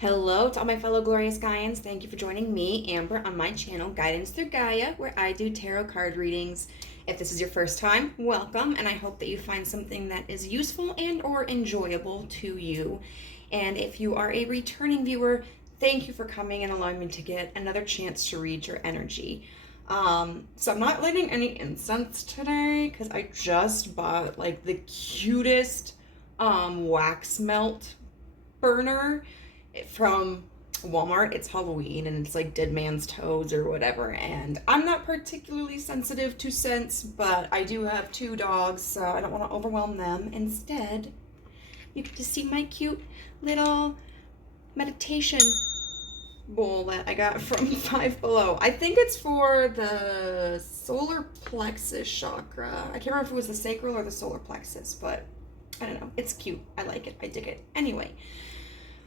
Hello to all my fellow glorious Gaians. Thank you for joining me, Amber, on my channel, Guidance Through Gaia, where I do tarot card readings. If this is your first time, welcome, and I hope that you find something that is useful and or enjoyable to you. And if you are a returning viewer, thank you for coming and allowing me to get another chance to read your energy. So I'm not lighting any incense today because I just bought like the cutest wax melt burner from Walmart. It's Halloween and it's like dead man's toes or whatever, and I'm not particularly sensitive to scents, but I do have two dogs, so I don't want to overwhelm them. Instead, you get to see my cute little meditation bowl that I got from Five Below. I think it's for the solar plexus chakra. I can't remember if it was the sacral or the solar plexus, but I don't know. It's cute. I like it. I dig it. Anyway,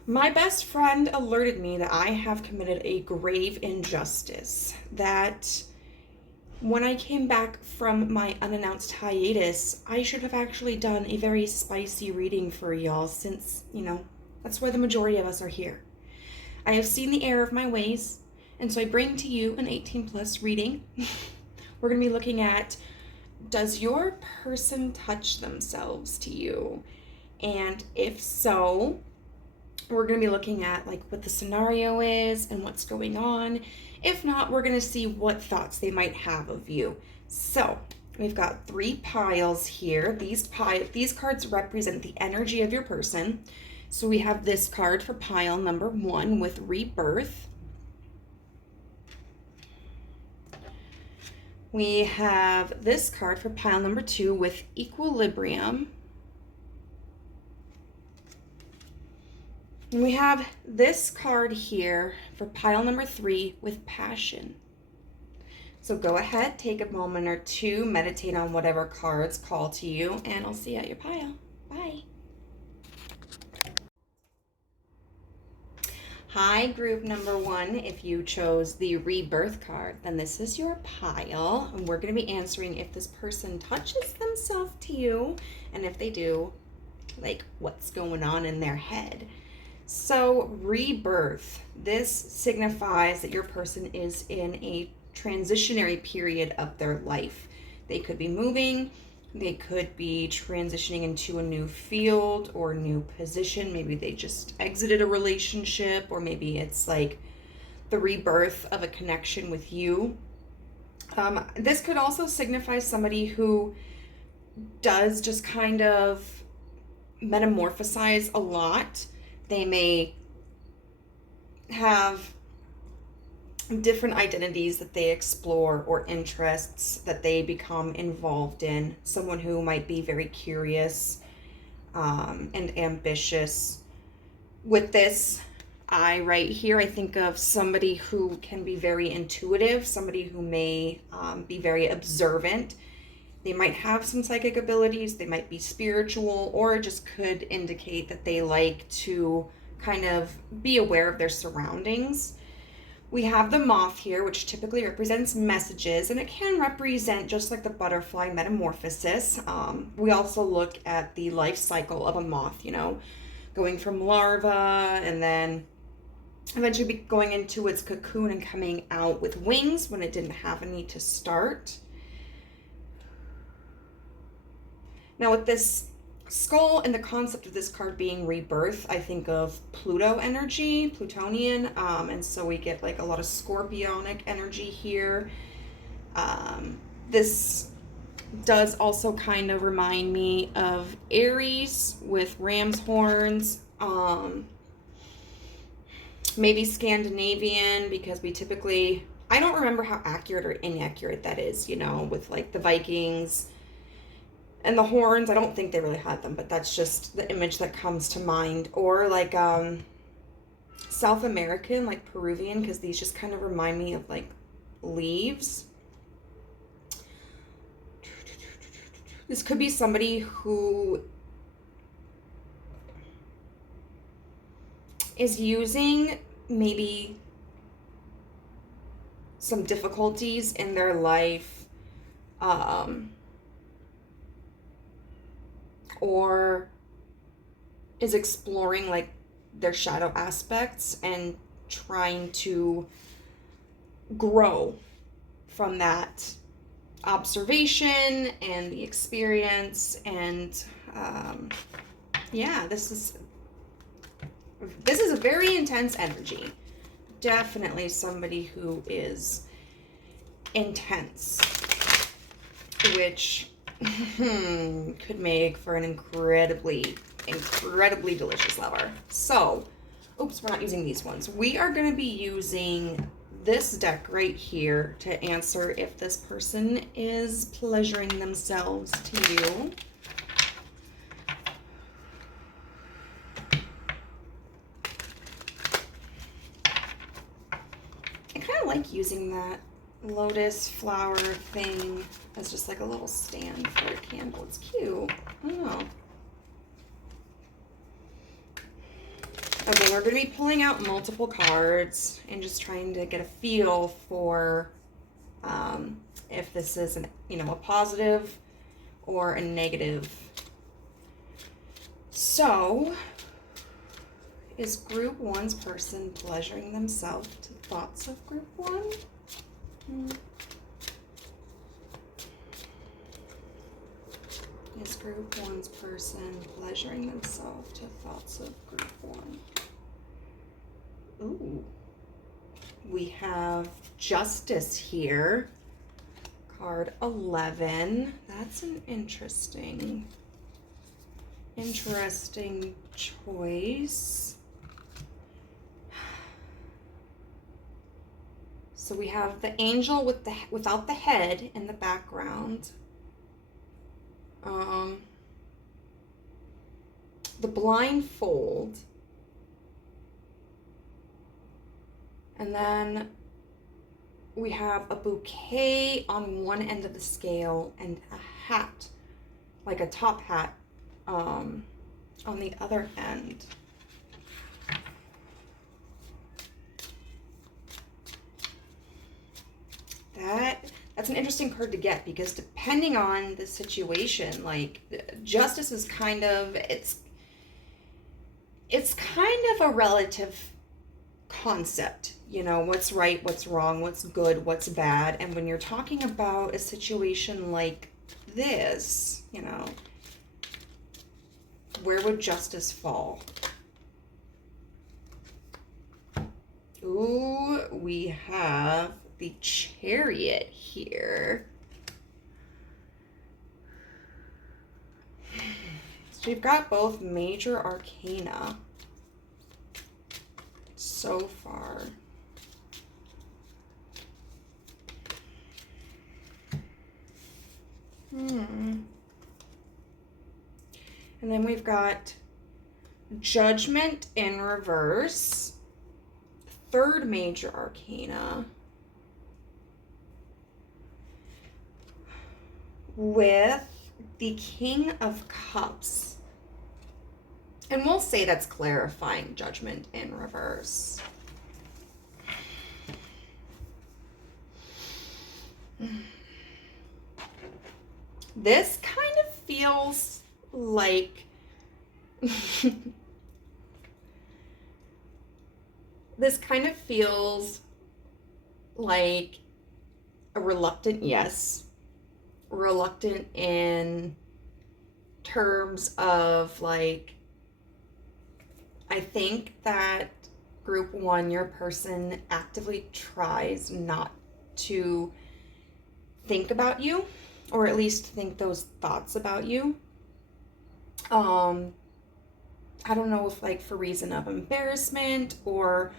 my best friend alerted me that I have committed a grave injustice, that when I came back from my unannounced hiatus, I should have actually done a very spicy reading for y'all since, that's where the majority of us are here. I have seen the error of my ways, and so I bring to you an 18 plus reading. We're going to be looking at, does your person touch themselves to you? And if so, we're going to be looking at like what the scenario is and what's going on. If not, we're going to see what thoughts they might have of you. So we've got three piles here. These cards represent the energy of your person. So we have this card for pile number 1 with rebirth. We have this card for pile number 2 with equilibrium. And we have this card here for pile number 3 with passion. So go ahead, take a moment or two, meditate on whatever cards call to you, and I'll see you at your pile. Bye. Hi, group number 1. If you chose the rebirth card, then this is your pile, and we're going to be answering if this person touches themselves to you, and if they do, like what's going on in their head. So rebirth, this signifies that your person is in a transitionary period of their life. They could be moving, they could be transitioning into a new field or new position. Maybe they just exited a relationship, or maybe it's like the rebirth of a connection with you. This could also signify somebody who does just kind of metamorphosize a lot. They may have different identities that they explore or interests that they become involved in. Someone who might be very curious and ambitious. With this eye right here, I think of somebody who can be very intuitive, somebody who may be very observant. They might have some psychic abilities, they might be spiritual, or just could indicate that they like to kind of be aware of their surroundings. We have the moth here, which typically represents messages, and it can represent just like the butterfly metamorphosis. We also look at the life cycle of a moth, going from larva and then eventually going into its cocoon and coming out with wings when it didn't have any to start. Now with this skull and the concept of this card being rebirth, I think of Pluto energy, Plutonian, and so we get like a lot of scorpionic energy here. This does also kind of remind me of Aries with ram's horns, maybe Scandinavian, because we typically, I don't remember how accurate or inaccurate that is, with like the Vikings and the horns. I don't think they really had them, but that's just the image that comes to mind. Or like South American, like Peruvian, because these just kind of remind me of like leaves. This could be somebody who is using maybe some difficulties in their life, or is exploring like their shadow aspects and trying to grow from that observation and the experience. And yeah, this is a very intense energy. Definitely somebody who is intense, which could make for an incredibly delicious lover. So, oops, we're not using these ones. We are going to be using this deck right here to answer if this person is pleasuring themselves to you. I kind of like using that lotus flower thing as just like a little stand for a candle. It's cute. I don't know. Okay, we're going to be pulling out multiple cards and just trying to get a feel for if this is a positive or a negative. So, is group one's person pleasuring themselves to thoughts of group one? Is group one's person pleasuring themselves to thoughts of group one? Ooh. We have Justice here. Card 11. That's an interesting choice. So we have the angel without the head in the background. The blindfold. And then we have a bouquet on one end of the scale and a hat, like a top hat, on the other end. That's an interesting card to get, because depending on the situation, like justice is kind of, it's kind of a relative concept, what's right, what's wrong, what's good, what's bad. And when you're talking about a situation like this, where would justice fall? Ooh, we have the Chariot here. So we've got both major arcana so far. And then we've got Judgment in reverse, third major arcana, with the King of Cups. And we'll say that's clarifying Judgment in reverse. This kind of feels like a reluctant yes. Reluctant in terms of like, I think that group one, your person actively tries not to think about you, or at least think those thoughts about you. I don't know if like for reason of embarrassment, or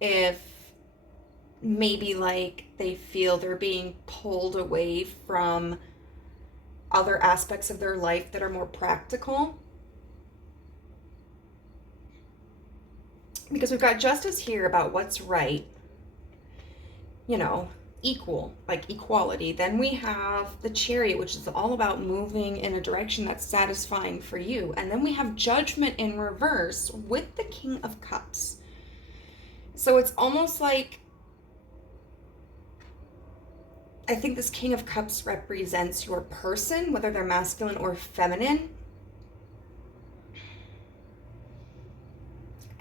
if maybe like they feel they're being pulled away from other aspects of their life that are more practical. Because we've got justice here about what's right, equal, like equality. Then we have the Chariot, which is all about moving in a direction that's satisfying for you. And then we have Judgment in reverse with the King of Cups. So it's almost like, I think this King of Cups represents your person, whether they're masculine or feminine.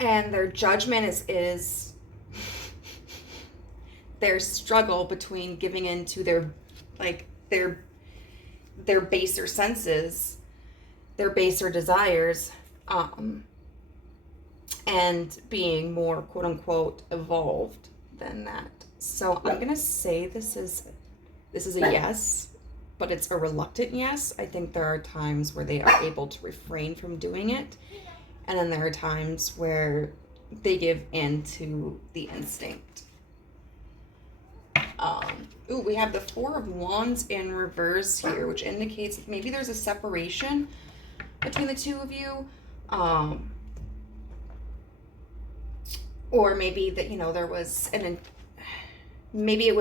And their judgment is their struggle between giving in to their baser senses, their baser desires, and being more quote unquote evolved than that. So I'm gonna say this is a yes, but it's a reluctant yes. I think there are times where they are able to refrain from doing it, and then there are times where they give in to the instinct. We have the Four of Wands in reverse here, which indicates that maybe there's a separation between the two of you. Or maybe that, there was maybe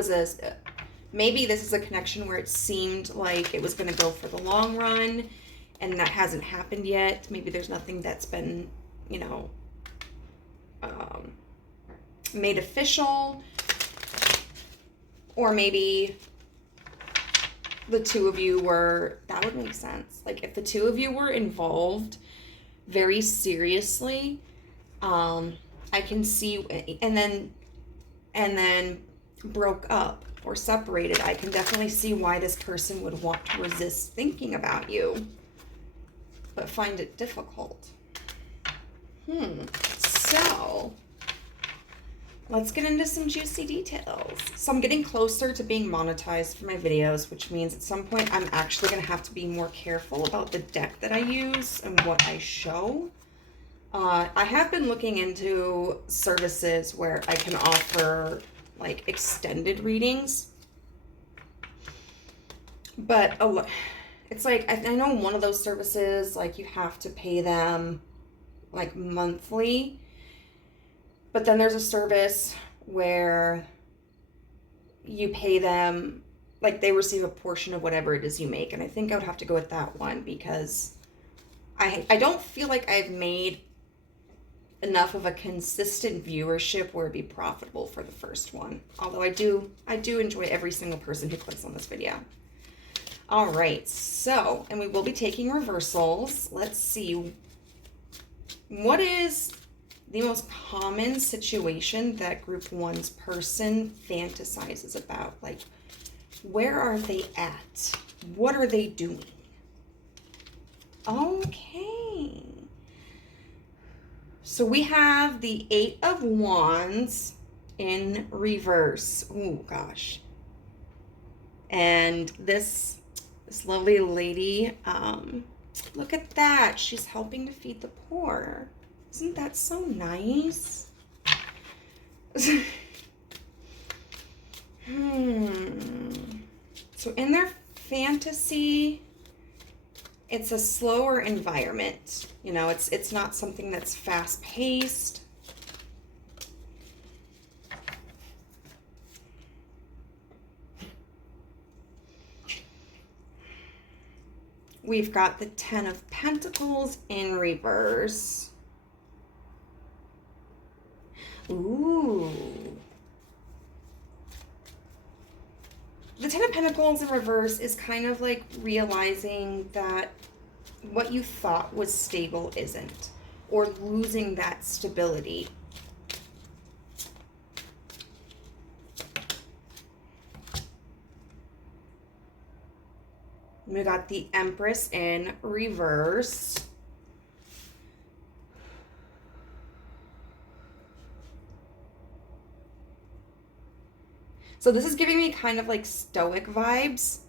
this is a connection where it seemed like it was going to go for the long run, and that hasn't happened yet. Maybe there's nothing that's been, made official. Or maybe the two of you that would make sense. Like if the two of you were involved very seriously, I can see, and then broke up or separated, I can definitely see why this person would want to resist thinking about you, but find it difficult. So let's get into some juicy details. So I'm getting closer to being monetized for my videos, which means at some point I'm actually going to have to be more careful about the deck that I use and what I show. I have been looking into services where I can offer like extended readings, but it's like, I know one of those services, like you have to pay them like monthly. But then there's a service where you pay them, like they receive a portion of whatever it is you make. And I think I would have to go with that one because I don't feel like I've made enough of a consistent viewership where it'd be profitable for the first one. Although I do enjoy every single person who clicks on this video. All right, so, and we will be taking reversals. Let's see. What is the most common situation that group 1's person fantasizes about? Like, where are they at? What are they doing? Okay. So we have the 8 of Wands in reverse. Oh, gosh. And this lovely lady, look at that. She's helping to feed the poor. Isn't that so nice? So in their fantasy, it's a slower environment. It's not something that's fast-paced. We've got the 10 of Pentacles in reverse. Ooh. The 10 of Pentacles in reverse is kind of like realizing that what you thought was stable isn't, or losing that stability. We got the Empress in reverse. So this is giving me kind of like stoic vibes.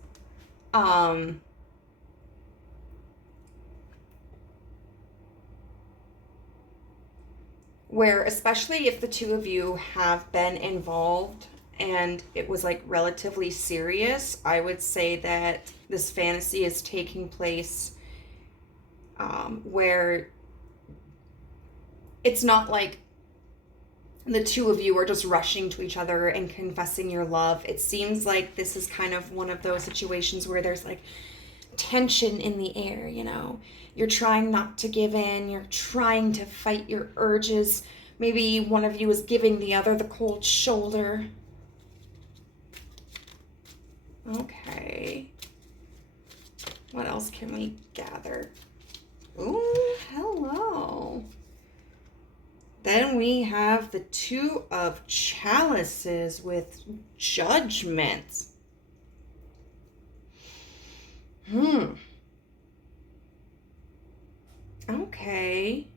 Where especially if the two of you have been involved and it was like relatively serious, I would say that this fantasy is taking place where it's not like the two of you are just rushing to each other and confessing your love. It seems like this is kind of one of those situations where there's like tension in the air, You're trying not to give in. You're trying to fight your urges. Maybe one of you is giving the other the cold shoulder. Okay. What else can we gather? Ooh, hello. then we have the Two of Chalices with Judgment. Okay.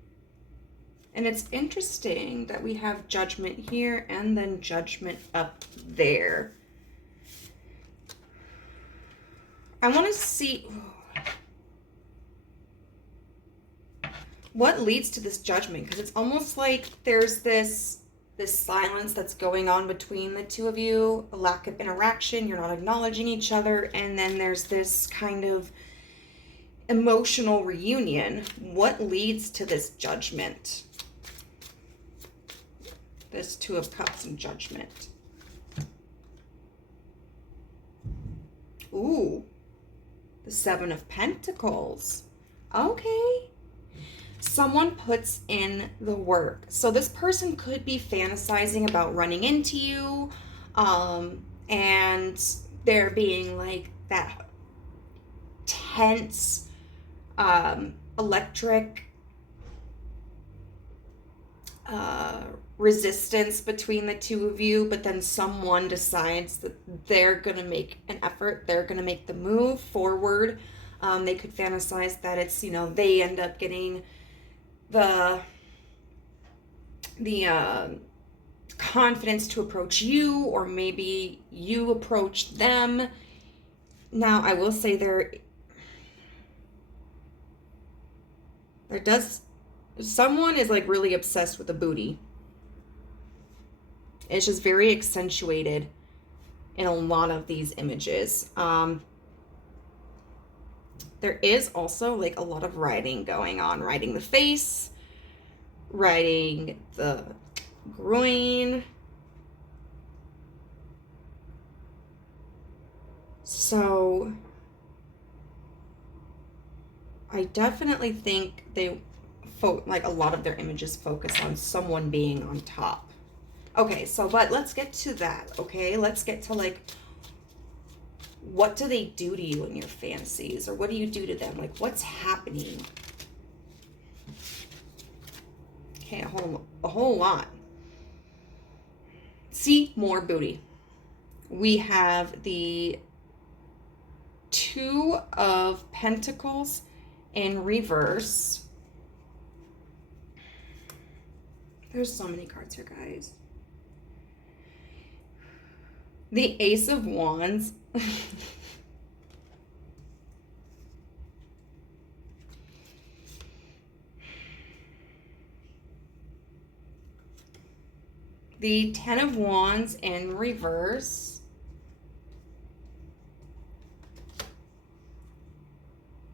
And it's interesting that we have Judgment here and then Judgment up there. I want to see what leads to this judgment, because it's almost like there's this silence that's going on between the two of you, a lack of interaction, you're not acknowledging each other, and then there's this kind of emotional reunion. What leads to this judgment? This Two of Cups and Judgment. Ooh, the Seven of Pentacles. Okay. Someone puts in the work. So this person could be fantasizing about running into you, and there being like that tense, electric resistance between the two of you, but then someone decides that they're going to make an effort, they're going to make the move forward. They could fantasize that it's, they end up getting the confidence to approach you, or maybe you approach them. Now, I will say someone is like really obsessed with the booty. It's just very accentuated in a lot of these images. There is also like a lot of writing going on. Writing the face, writing the groin. So I definitely think like a lot of their images focus on someone being on top. Okay, but let's get to that, okay? Let's get to like, what do they do to you in your fantasies? Or what do you do to them? Like, what's happening? Okay, a whole lot. See, more booty. We have the Two of Pentacles in reverse. There's so many cards here, guys. The Ace of Wands. The Ten of Wands in reverse.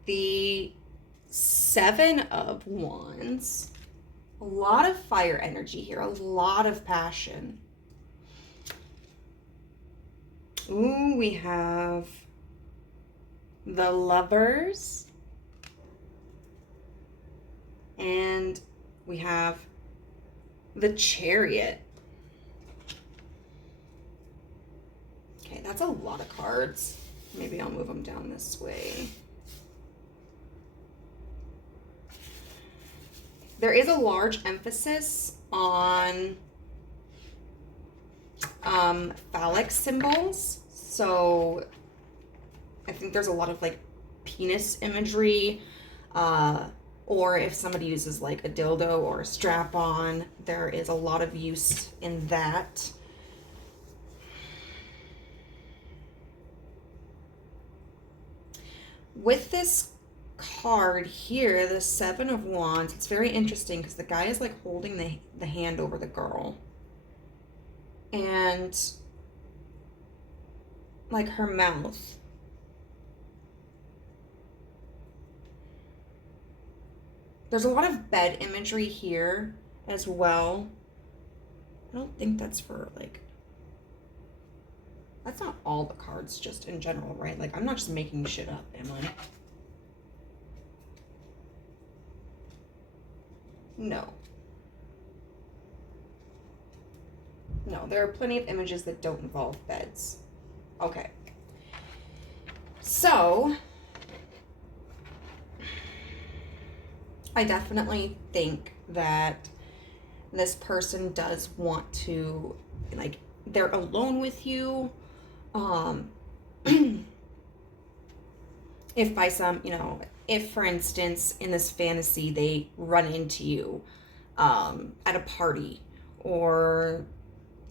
The Seven of Wands. A lot of fire energy here, a lot of passion. Ooh, we have the Lovers. And we have the Chariot. Okay, that's a lot of cards. Maybe I'll move them down this way. There is a large emphasis on phallic symbols. So I think there's a lot of like penis imagery, or if somebody uses like a dildo or a strap-on, there is a lot of use in that. With this card here, the Seven of Wands, it's very interesting because the guy is like holding the hand over the girl, and like her mouth. There's a lot of bed imagery here as well. I don't think that's for like, that's not all the cards, just in general, right? Like, I'm not just making shit up, am I? No. No, there are plenty of images that don't involve beds. Okay. So, I definitely think that this person does want to, like, they're alone with you. If by some, if for instance in this fantasy they run into you at a party, or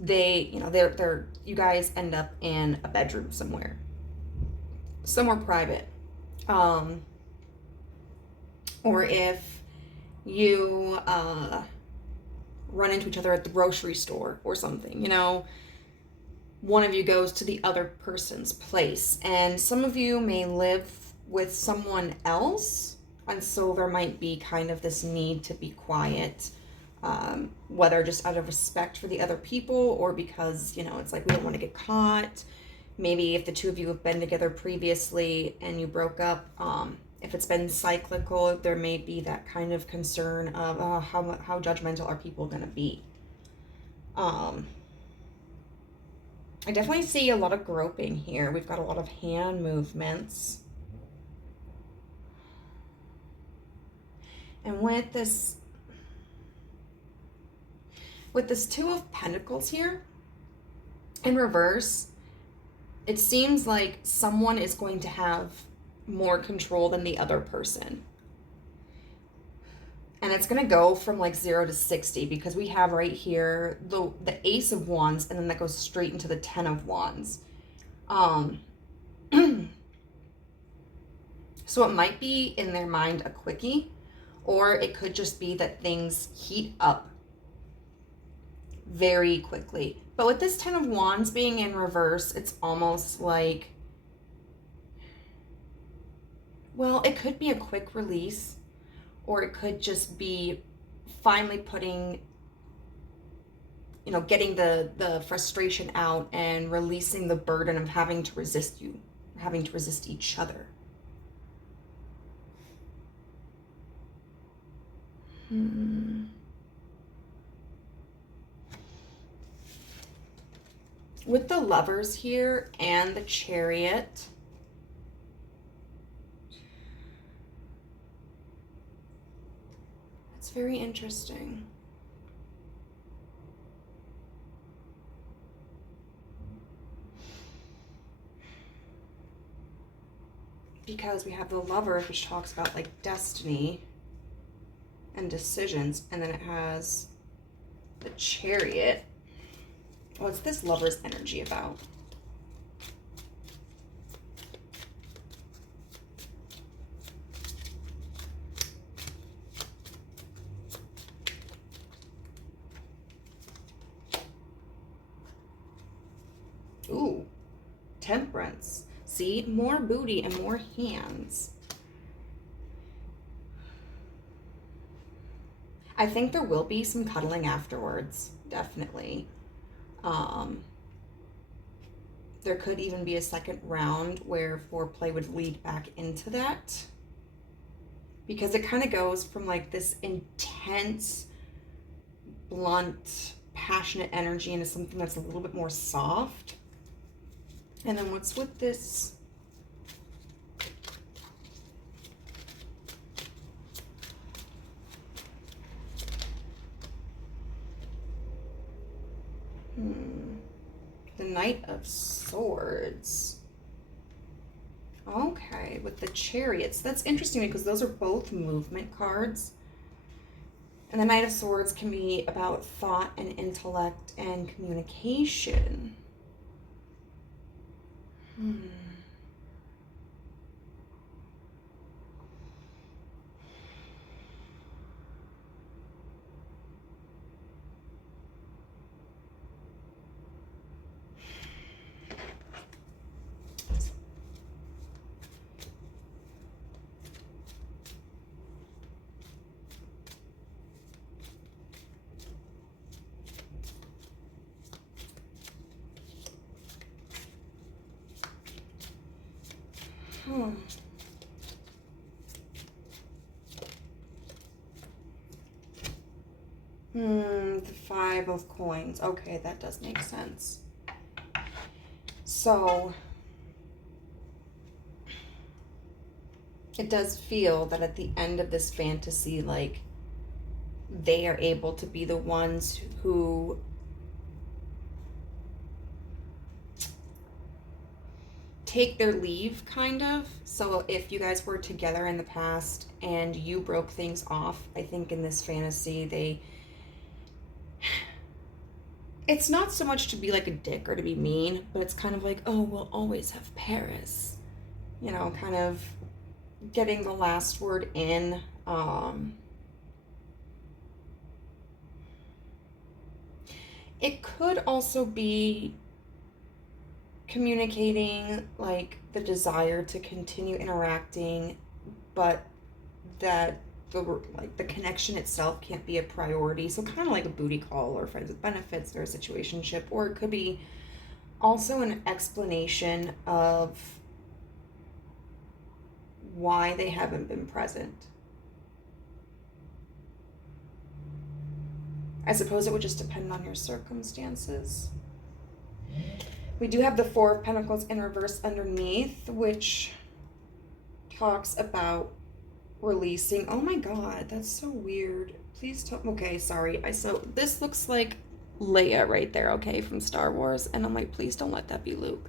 they're you guys end up in a bedroom somewhere private, or if you run into each other at the grocery store or something, one of you goes to the other person's place, and some of you may live with someone else, and so there might be kind of this need to be quiet, whether just out of respect for the other people, or because it's like we don't want to get caught. Maybe if the two of you have been together previously and you broke up, if it's been cyclical, there may be that kind of concern of how judgmental are people going to be. I definitely see a lot of groping here. We've got a lot of hand movements. And with this Two of Pentacles here in reverse, it seems like someone is going to have more control than the other person. And it's going to go from like 0 to 60, because we have right here the Ace of Wands, and then that goes straight into the 10 of Wands. So it might be in their mind a quickie, or it could just be that things heat up very quickly. But with this 10 of Wands being in reverse, it's almost like, well, it could be a quick release, or it could just be finally putting, getting the frustration out and releasing the burden of having to resist each other. With the Lovers here and the Chariot, it's very interesting. Because we have the Lovers, which talks about like destiny and decisions, and then it has the Chariot. What's this Lover's energy about? Ooh, Temperance. See, more booty and more hands. I think there will be some cuddling afterwards, definitely. There could even be a second round where foreplay would lead back into that, because it kind of goes from like this intense, blunt, passionate energy into something that's a little bit more soft. And then what's with this? The Knight of Swords. Okay, with the Chariots. That's interesting because those are both movement cards. And the Knight of Swords can be about thought and intellect and communication. The Five of Coins. Okay, that does make sense. So it does feel that at the end of this fantasy, like they are able to be the ones who take their leave, kind of. So if you guys were together in the past and you broke things off, I think in this fantasy, it's not so much to be like a dick or to be mean, but it's kind of like, oh, we'll always have Paris. You know, kind of getting the last word in. It could also be communicating like the desire to continue interacting, but that the connection itself can't be a priority. So kind of like a booty call or friends with benefits or a situationship, or it could be also an explanation of why they haven't been present. I suppose it would just depend on your circumstances. We do have the Four of Pentacles in reverse underneath, which talks about releasing. Oh my god, that's so weird. Please tell. Okay, sorry. So this looks like Leia right there, okay, from Star Wars, and I'm like, please don't let that be Luke.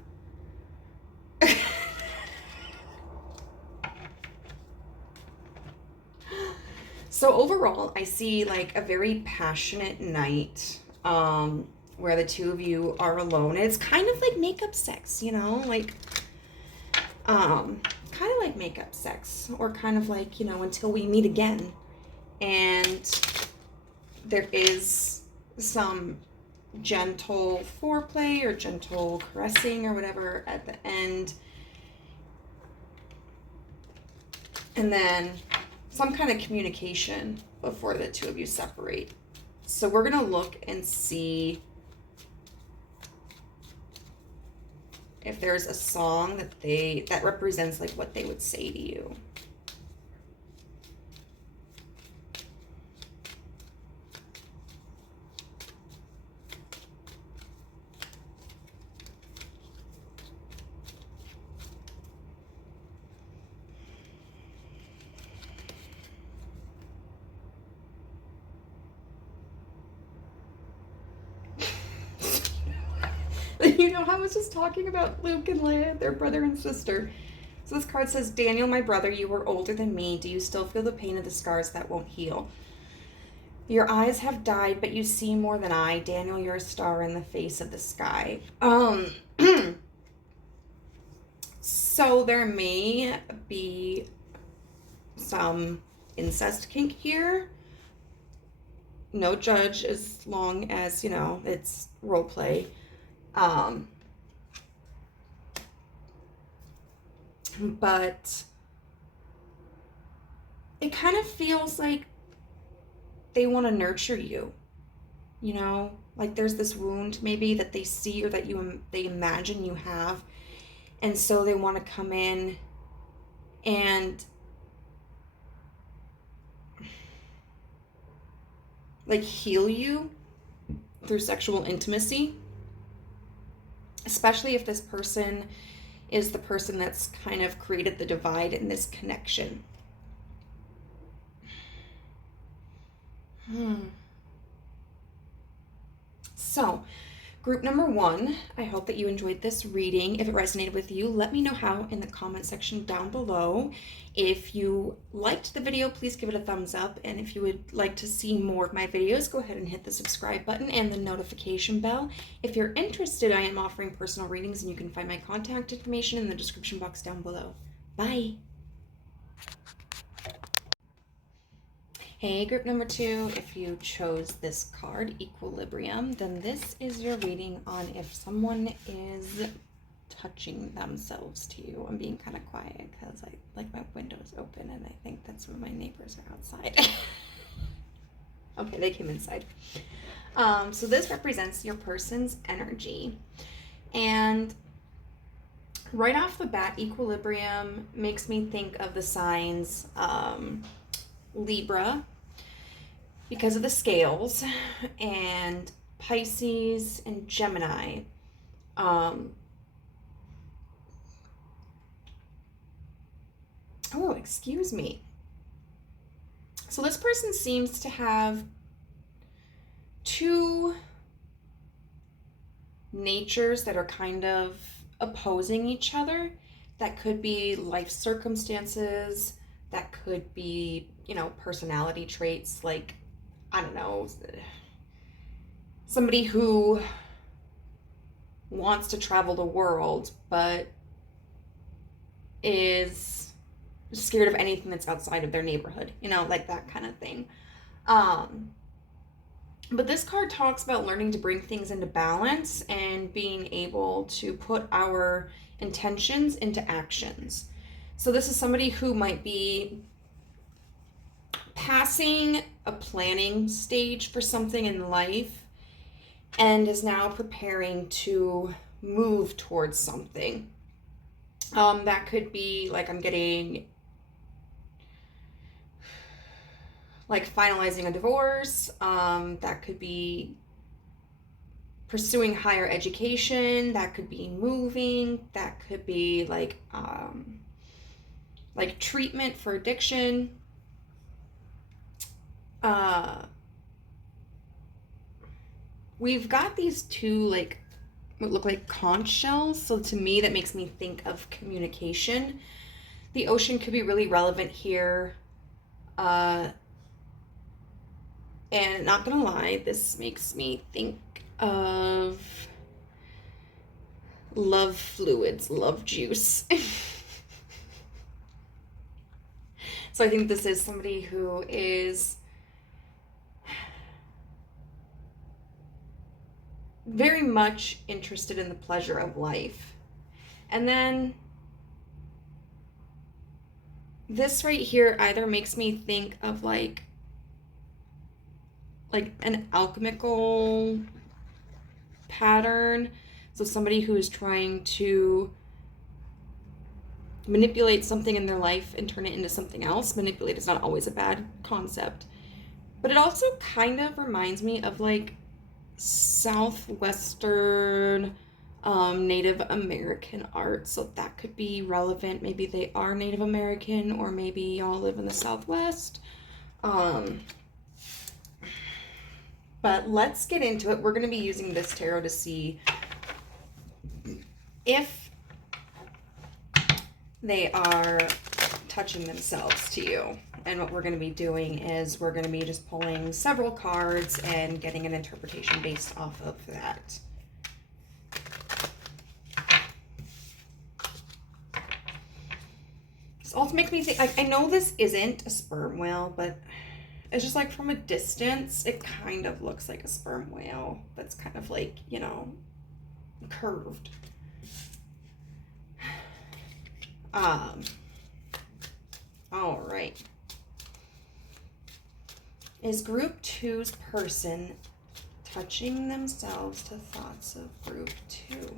So overall, I see like a very passionate night, where the two of you are alone. It's kind of like makeup sex, you know, like, kind of like makeup sex, or kind of like, you know, until we meet again. And there is some gentle foreplay or gentle caressing or whatever at the end. And then some kind of communication before the two of you separate. So we're going to look and see if there's a song that represents like what they would say to you. You know how I was just talking about Luke and Leia, their brother and sister. So this card says, Daniel, my brother, you were older than me. Do you still feel the pain of the scars that won't heal? Your eyes have died, but you see more than I. Daniel, you're a star in the face of the sky. So there may be some incest kink here. No judge, as long as, you know, it's role play. But it kind of feels like they want to nurture you, you know, like there's this wound maybe that they see or that they imagine you have, and so they want to come in and like heal you through sexual intimacy, especially if this person is the person that's kind of created the divide in this connection. So, group number 1, I hope that you enjoyed this reading. If it resonated with you, let me know how in the comment section down below. If you liked the video, please give it a thumbs up. And if you would like to see more of my videos, go ahead and hit the subscribe button and the notification bell. If you're interested, I am offering personal readings, and you can find my contact information in the description box down below. Bye. Hey, group number 2, if you chose this card, Equilibrium, then this is your reading on if someone is touching themselves to you. I'm being kind of quiet because like my window's open and I think that's where my neighbors are outside. Okay, they came inside. So this represents your person's energy. And right off the bat, Equilibrium makes me think of the signs Libra, because of the scales, and Pisces and Gemini. Oh, excuse me. So this person seems to have two natures that are kind of opposing each other. That could be life circumstances, that could be, you know, personality traits, like, I don't know, somebody who wants to travel the world but is scared of anything that's outside of their neighborhood, you know, like that kind of thing. But this card talks about learning to bring things into balance and being able to put our intentions into actions. So this is somebody who might be passing a planning stage for something in life and is now preparing to move towards something. That could be like, I'm getting like finalizing a divorce. That could be pursuing higher education. That could be moving. That could be like treatment for addiction. We've got these two like what look like conch shells. So to me, that makes me think of communication. The ocean could be really relevant here. And not gonna lie, this makes me think of love fluids, love juice. So I think this is somebody who is very much interested in the pleasure of life. And then this right here either makes me think of like an alchemical pattern. So somebody who is trying to manipulate something in their life and turn it into something else. Manipulate is not always a bad concept. But it also kind of reminds me of like Southwestern Native American art. So that could be relevant. Maybe they are Native American, or maybe y'all live in the Southwest. But let's get into it. We're going to be using this tarot to see if they are touching themselves to you. And what we're going to be doing is we're going to be just pulling several cards and getting an interpretation based off of that. This also makes me think, like, I know this isn't a sperm whale, but it's just like from a distance, it kind of looks like a sperm whale that's kind of like, you know, curved. All right. Is group 2's person touching themselves to thoughts of group 2?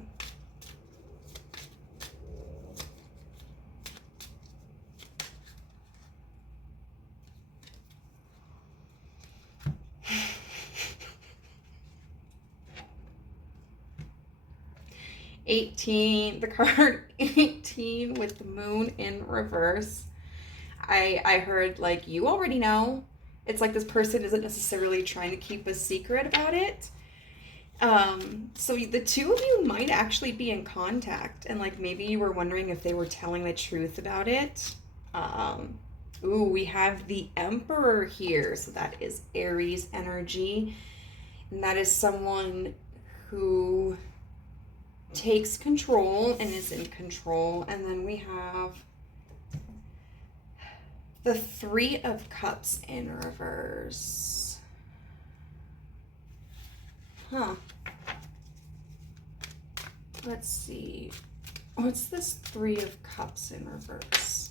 The card 18 with the moon in reverse. I heard, like, you already know. It's like this person isn't necessarily trying to keep a secret about it. So the two of you might actually be in contact, and like maybe you were wondering if they were telling the truth about it. Ooh, we have the Emperor here. So that is Aries energy. And that is someone who takes control and is in control. And then we have the Three of Cups in reverse. Huh. Let's see. What's this Three of Cups in reverse?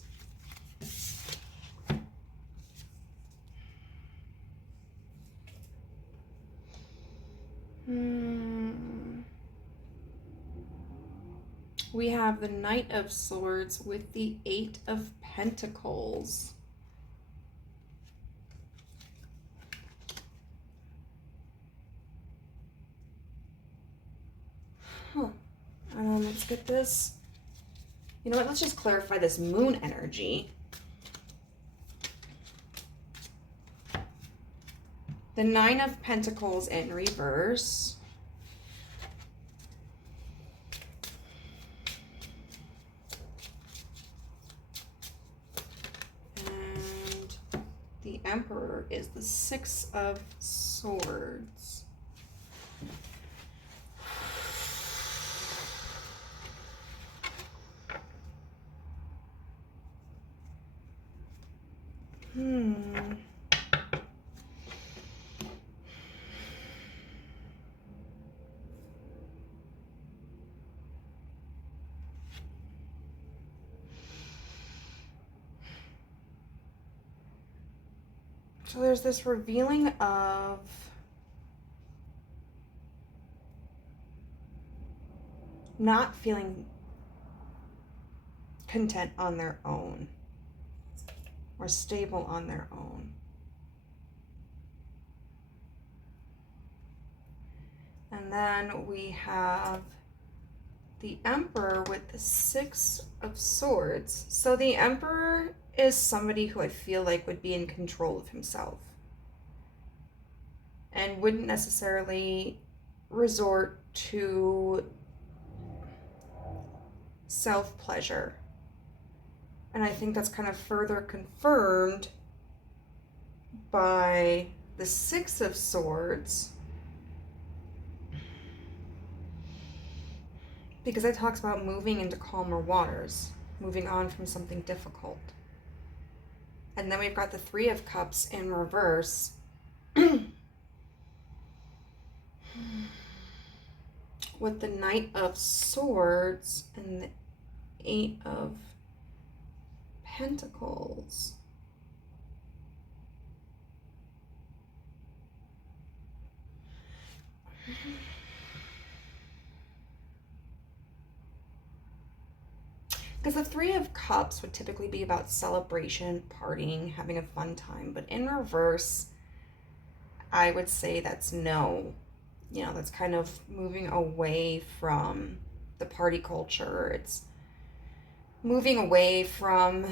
We have the Knight of Swords with the Eight of Pentacles. Huh. Let's get this. You know what? Let's just clarify this moon energy. The Nine of Pentacles in reverse. And the Emperor is the Six of Swords. So there's this revealing of not feeling content on their own or stable on their own. And then we have the Emperor with the Six of Swords. So the Emperor is somebody who I feel like would be in control of himself and wouldn't necessarily resort to self-pleasure. And I think that's kind of further confirmed by the Six of Swords, because it talks about moving into calmer waters, moving on from something difficult. And then we've got the Three of Cups in reverse. With the Knight of Swords and the Eight of Pentacles. Because the Three of Cups would typically be about celebration, partying, having a fun time. But in reverse, I would say that's no. You know, that's kind of moving away from the party culture. It's moving away from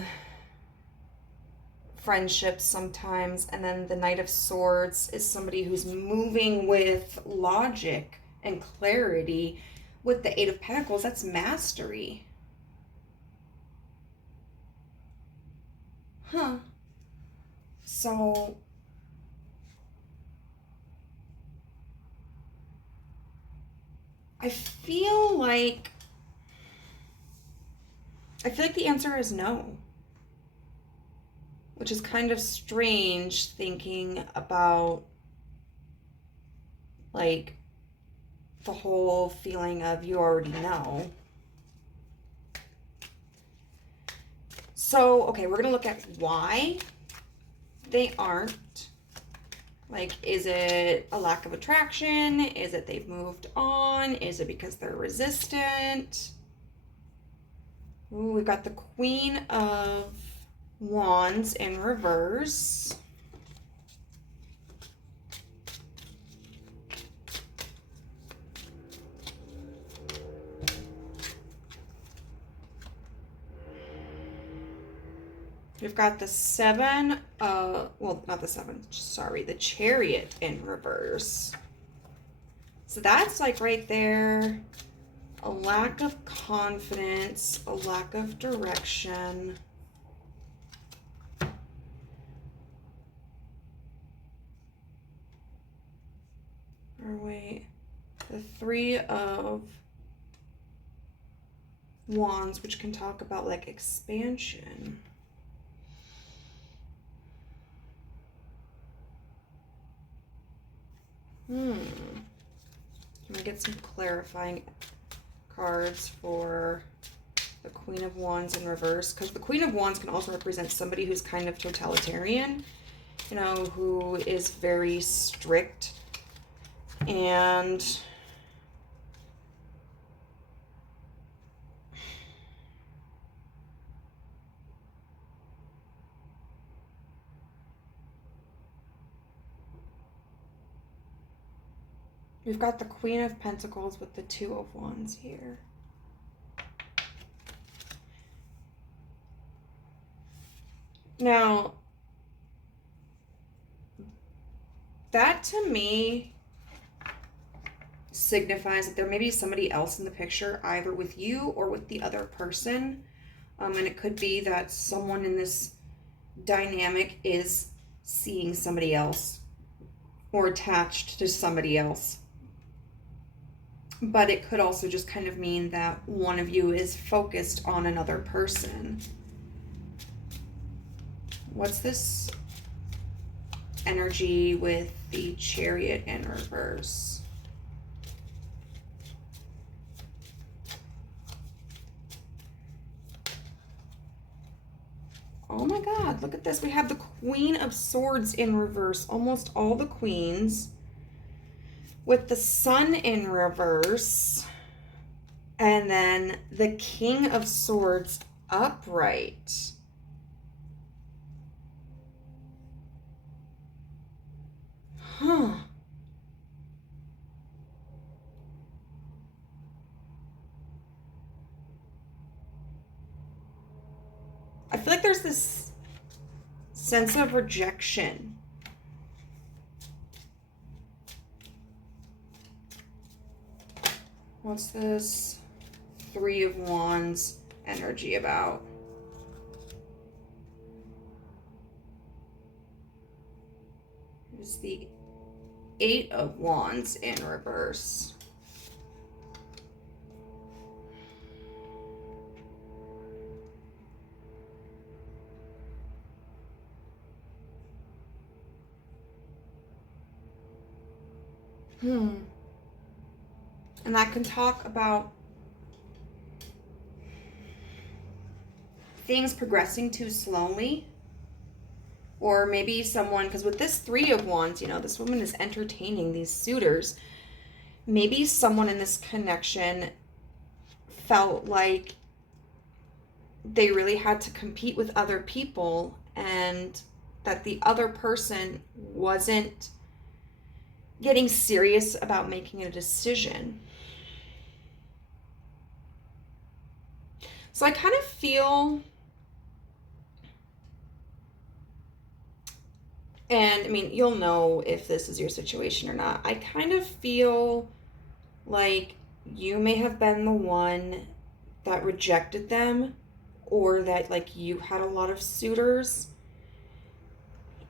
friendships sometimes. And then the Knight of Swords is somebody who's moving with logic and clarity. With the Eight of Pentacles, that's mastery. So I feel like the answer is no. Which is kind of strange thinking about like the whole feeling of you already know. So, okay, we're going to look at why they aren't. Like, is it a lack of attraction? Is it they've moved on? Is it because they're resistant? Ooh, we've got the Queen of Wands in reverse. We've got the the Chariot in reverse. So that's like right there, a lack of confidence, a lack of direction. Or wait, the Three of Wands, which can talk about like expansion. Can we get some clarifying cards for the Queen of Wands in reverse? Because the Queen of Wands can also represent somebody who's kind of totalitarian, you know, who is very strict and we've got the Queen of Pentacles with the Two of Wands here. Now, that to me signifies that there may be somebody else in the picture, either with you or with the other person. And it could be that someone in this dynamic is seeing somebody else or attached to somebody else. But it could also just kind of mean that one of you is focused on another person. What's this energy with the Chariot in reverse? Oh my God, look at this. We have the Queen of Swords in reverse. Almost all the queens. With the Sun in reverse. And then the King of Swords upright. Huh. I feel like there's this sense of rejection. What's this Three of Wands energy about? Here's the Eight of Wands in reverse. And that can talk about things progressing too slowly. Or maybe someone, because with this Three of Wands, you know, this woman is entertaining these suitors. Maybe someone in this connection felt like they really had to compete with other people and that the other person wasn't getting serious about making a decision. So I kind of feel, and I mean, you'll know if this is your situation or not. I kind of feel like you may have been the one that rejected them, or that like you had a lot of suitors,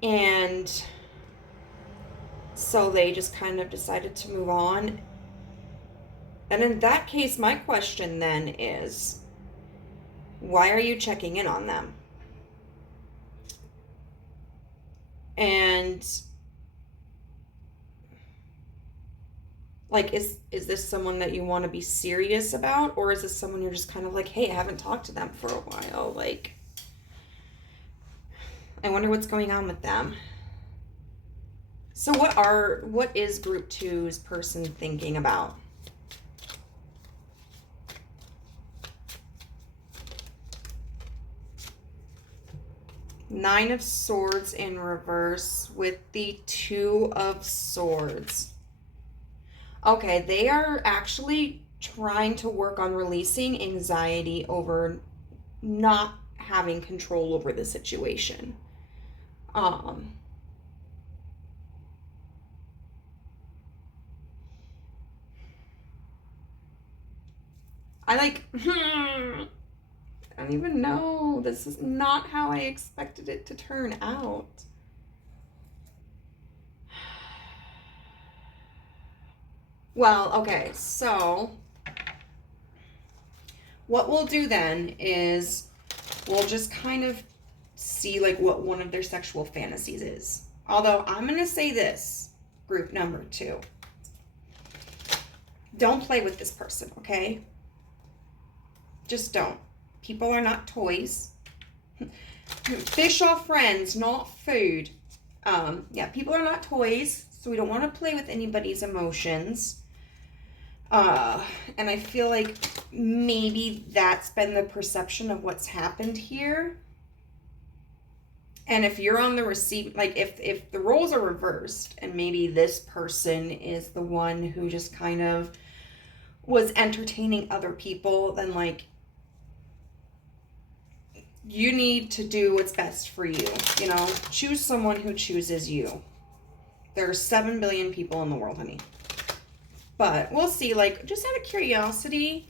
and so they just kind of decided to move on. And in that case, my question then is, why are you checking in on them? And like, is this someone that you want to be serious about? Or is this someone you're just kind of like, hey, I haven't talked to them for a while. Like, I wonder what's going on with them. So what is group two's person thinking about? Nine of Swords in reverse with the Two of Swords. Okay, they are actually trying to work on releasing anxiety over not having control over the situation. I don't even know. This is not how I expected it to turn out. Well, okay, so what we'll do then is we'll just kind of see like what one of their sexual fantasies is. Although I'm going to say this, group number two. Don't play with this person, okay? Just don't. People are not toys. Fish are friends, not food. Yeah, people are not toys, so we don't want to play with anybody's emotions. And I feel like maybe that's been the perception of what's happened here. And if you're on the receive, like if the roles are reversed and maybe this person is the one who just kind of was entertaining other people, then like you need to do what's best for you, you know, choose someone who chooses you. There's 7 billion people in the world, honey. But we'll see, like, just out of curiosity,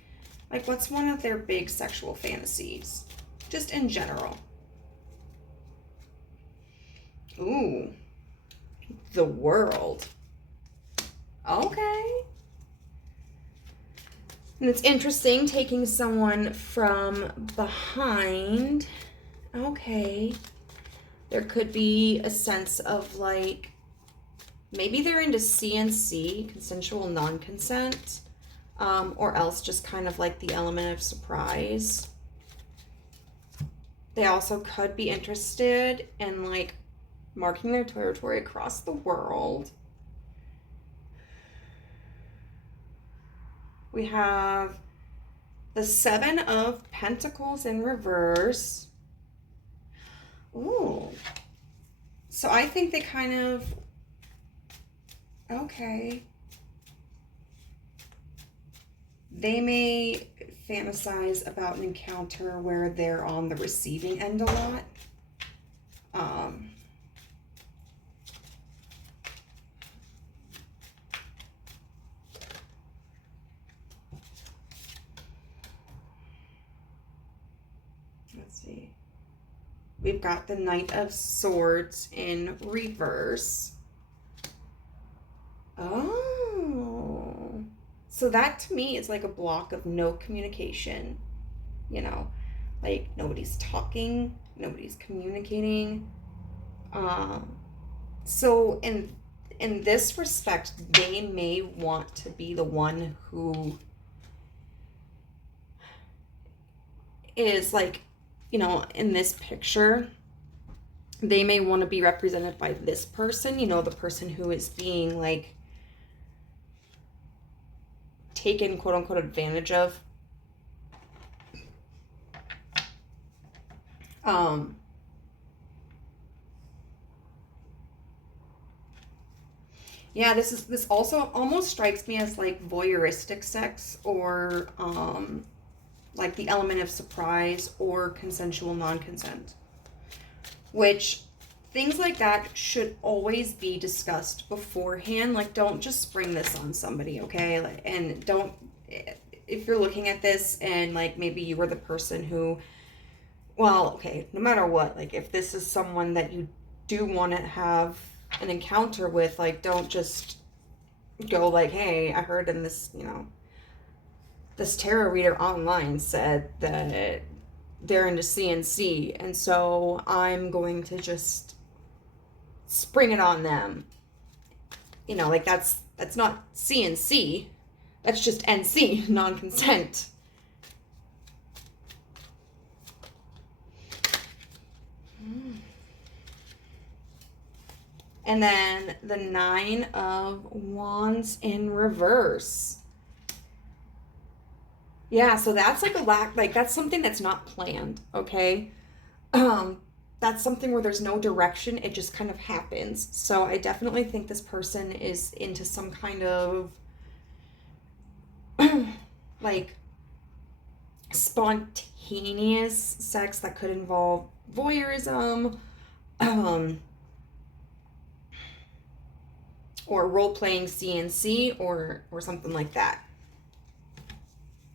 like, what's one of their big sexual fantasies? Just in general. Ooh. The world. Okay. And it's interesting taking someone from behind. Okay. There could be a sense of, like, maybe they're into CNC, consensual non-consent, or else just kind of like the element of surprise. They also could be interested in, like, marking their territory across the world. We have the 7 of Pentacles in reverse. Ooh. So I think they kind of... Okay. They may fantasize about an encounter where they're on the receiving end a lot. Let's see. We've got the Knight of Swords in reverse. Oh. So that to me is like a block of no communication. You know, like nobody's talking, nobody's communicating. So in this respect, they may want to be the one who is like, you know, in this picture, they may want to be represented by this person, you know, the person who is being like taken quote unquote advantage of. Yeah, this also almost strikes me as like voyeuristic sex, or like the element of surprise or consensual non-consent, which things like that should always be discussed beforehand. Like, don't just spring this on somebody, okay? Like, and don't, if you're looking at this and like maybe you were the person who, well, okay, no matter what, like if this is someone that you do want to have an encounter with, like don't just go like, hey, I heard in this, you know, this tarot reader online said that they're into CNC, and so I'm going to just spring it on them. You know, like that's not CNC. That's just NC, non-consent. And then the 9 of Wands in reverse. Yeah, so that's like a lack, like that's something that's not planned, okay? That's something where there's no direction, it just kind of happens. So I definitely think this person is into some kind of like spontaneous sex that could involve voyeurism, or role-playing CNC, or something like that.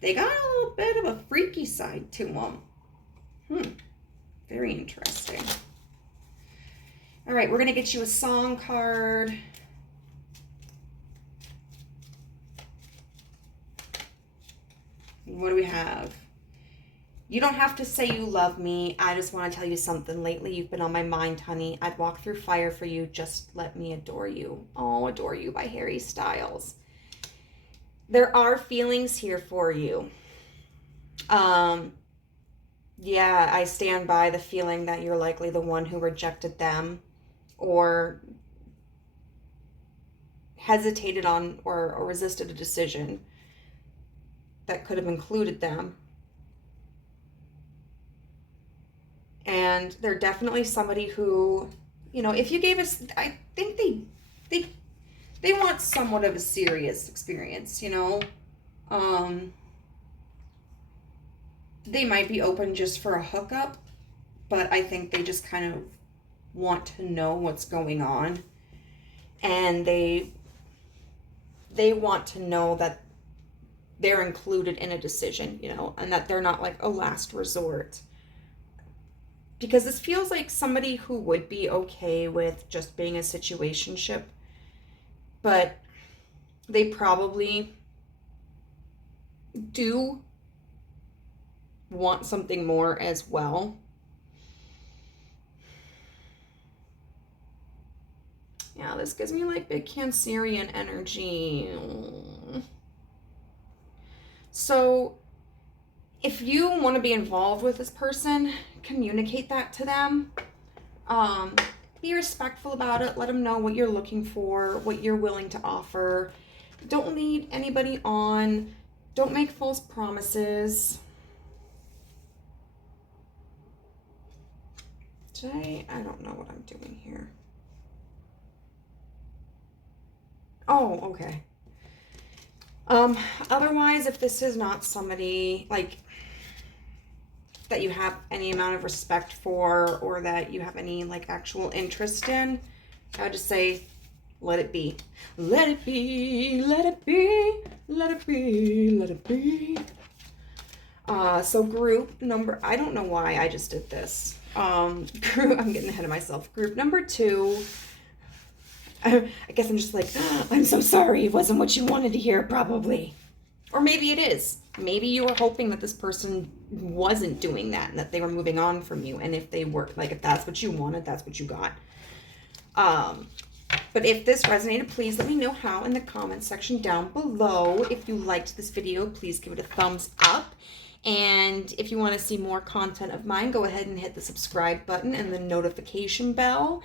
They got a little bit of a freaky side to them. Very interesting. All right, we're going to get you a song card. What do we have? You don't have to say you love me. I just want to tell you something. Lately, you've been on my mind, honey. I'd walk through fire for you. Just let me adore you. Oh, Adore You by Harry Styles. There are feelings here for you. Yeah, I stand by the feeling that you're likely the one who rejected them or hesitated on or resisted a decision that could have included them. And they're definitely somebody who, you know, if you gave us, I think they want somewhat of a serious experience, you know. They might be open just for a hookup, but I think they just kind of want to know what's going on. and they want to know that they're included in a decision, you know, and that they're not like a last resort. Because this feels like somebody who would be okay with just being a situationship, but they probably do want something more as well. Yeah, this gives me like big Cancerian energy. So if you want to be involved with this person, communicate that to them. Be respectful about it. Let them know what you're looking for, what you're willing to offer. Don't lead anybody on. Don't make false promises. Today, I don't know what I'm doing here. Oh, okay. Otherwise, if this is not somebody like that you have any amount of respect for, or that you have any like actual interest in, I would just say, let it be. Let it be, let it be, let it be, let it be. So group number, I don't know why I just did this. I'm getting ahead of myself. Group number 2, I guess I'm just like, I'm so sorry, it wasn't what you wanted to hear, probably. Or maybe it is. Maybe you were hoping that this person wasn't doing that and that they were moving on from you. And if they were, like, if that's what you wanted, that's what you got. But if this resonated, please let me know how in the comments section down below. If you liked this video, please give it a thumbs up. And if you want to see more content of mine, go ahead and hit the subscribe button and the notification bell.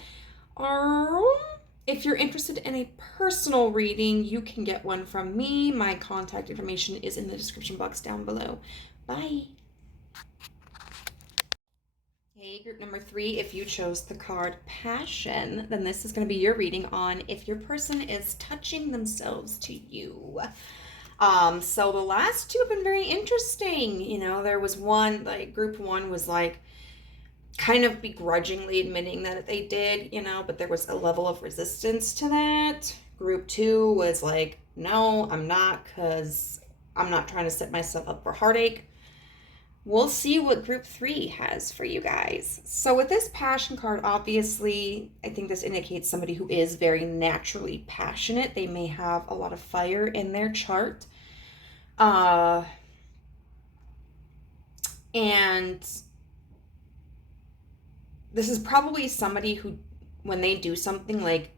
If you're interested in a personal reading, you can get one from me. My contact information is in the description box down below. Bye. Okay, group number 3, if you chose the card Passion, then this is going to be your reading on if your person is touching themselves to you. So the last 2 have been very interesting. You know, there was one, like group 1 was like kind of begrudgingly admitting that they did, you know, but there was a level of resistance to that. Group 2 was like, no, I'm not, because I'm not trying to set myself up for heartache. We'll see what group 3 has for you guys. So with this Passion card, obviously, I think this indicates somebody who is very naturally passionate. They may have a lot of fire in their chart. And this is probably somebody who, when they do something, like,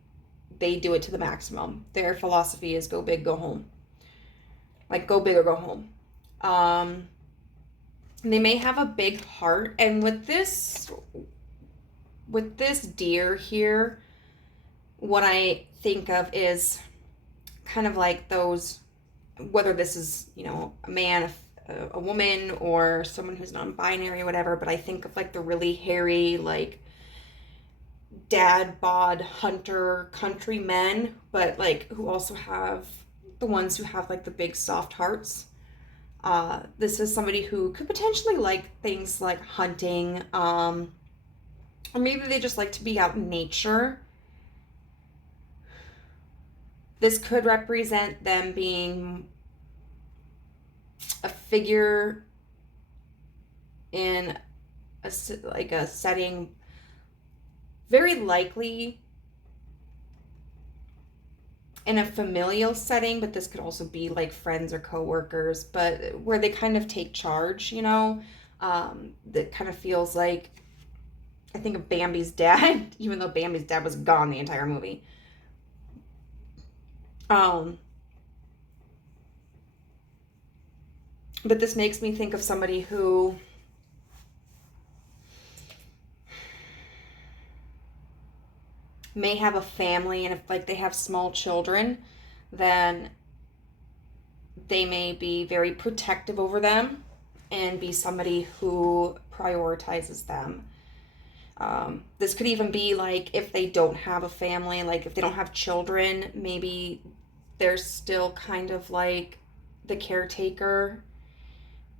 they do it to the maximum. Their philosophy is go big, go home. Like, go big or go home. They may have a big heart. And with this deer here, what I think of is kind of like those, whether this is, you know, a man, a woman, or someone who's non-binary or whatever, but I think of like the really hairy, like dad bod hunter country men, but like who also have the ones who have like the big soft hearts. This is somebody who could potentially like things like hunting, or maybe they just like to be out in nature. This could represent them being a figure in a setting, very likely in a familial setting, but this could also be like friends or coworkers, but where they kind of take charge, you know. That kind of feels like, I think of Bambi's dad, even though Bambi's dad was gone the entire movie. But this makes me think of somebody who may have a family, and if like they have small children, then they may be very protective over them and be somebody who prioritizes them. This could even be like if they don't have a family, like if they don't have children, maybe they're still kind of like the caretaker,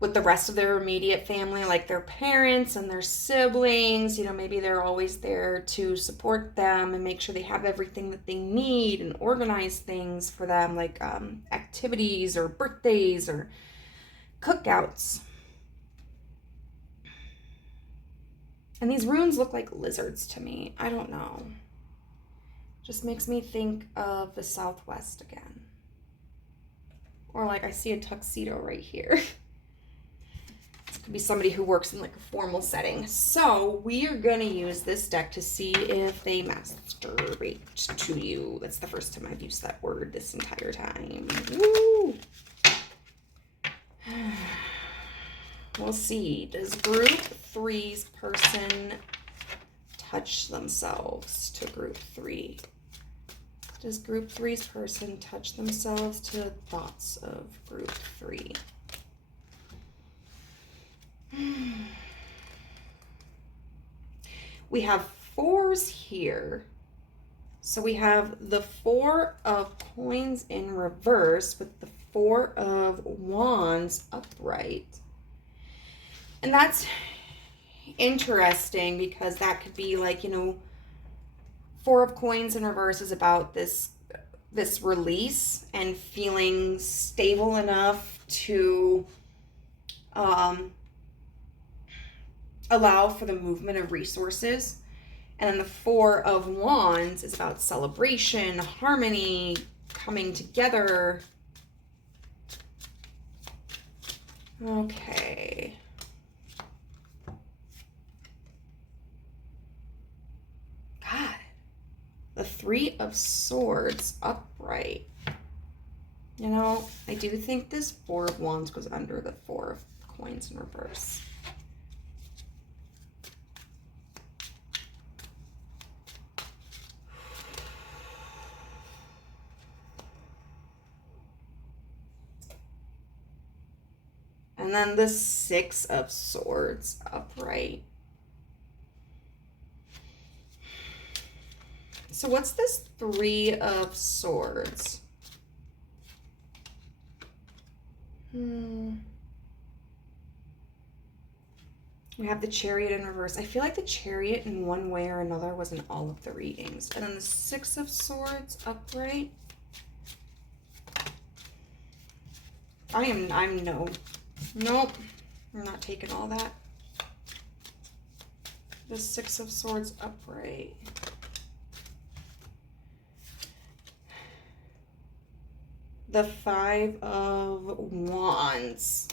with the rest of their immediate family, like their parents and their siblings. You know, maybe they're always there to support them and make sure they have everything that they need and organize things for them, like activities or birthdays or cookouts. And these runes look like lizards to me. I don't know. Just makes me think of the Southwest again. Or like I see a tuxedo right here. This could be somebody who works in like a formal setting. So we are going to use this deck to see if they masturbate to you. That's the first time I've used that word this entire time. Woo! We'll see. Does group 3's person touch themselves to group 3? Does group 3's person touch themselves to thoughts of group 3? We have 4s here. So we have the 4 of coins in reverse with the 4 of wands upright. And that's interesting because that could be like, you know, 4 of coins in reverse is about this release and feeling stable enough to allow for the movement of resources. And then the 4 of wands is about celebration, harmony, coming together. Okay. God. The 3 of swords upright. You know, I do think this 4 of wands goes under the 4 of coins in reverse. And then the 6 of swords upright. So what's this 3 of swords? We have the chariot in reverse. I feel like the chariot in one way or another was in all of the readings. And then the 6 of swords upright. Nope. I'm not taking all that. The 6 of swords upright. The 5 of wands.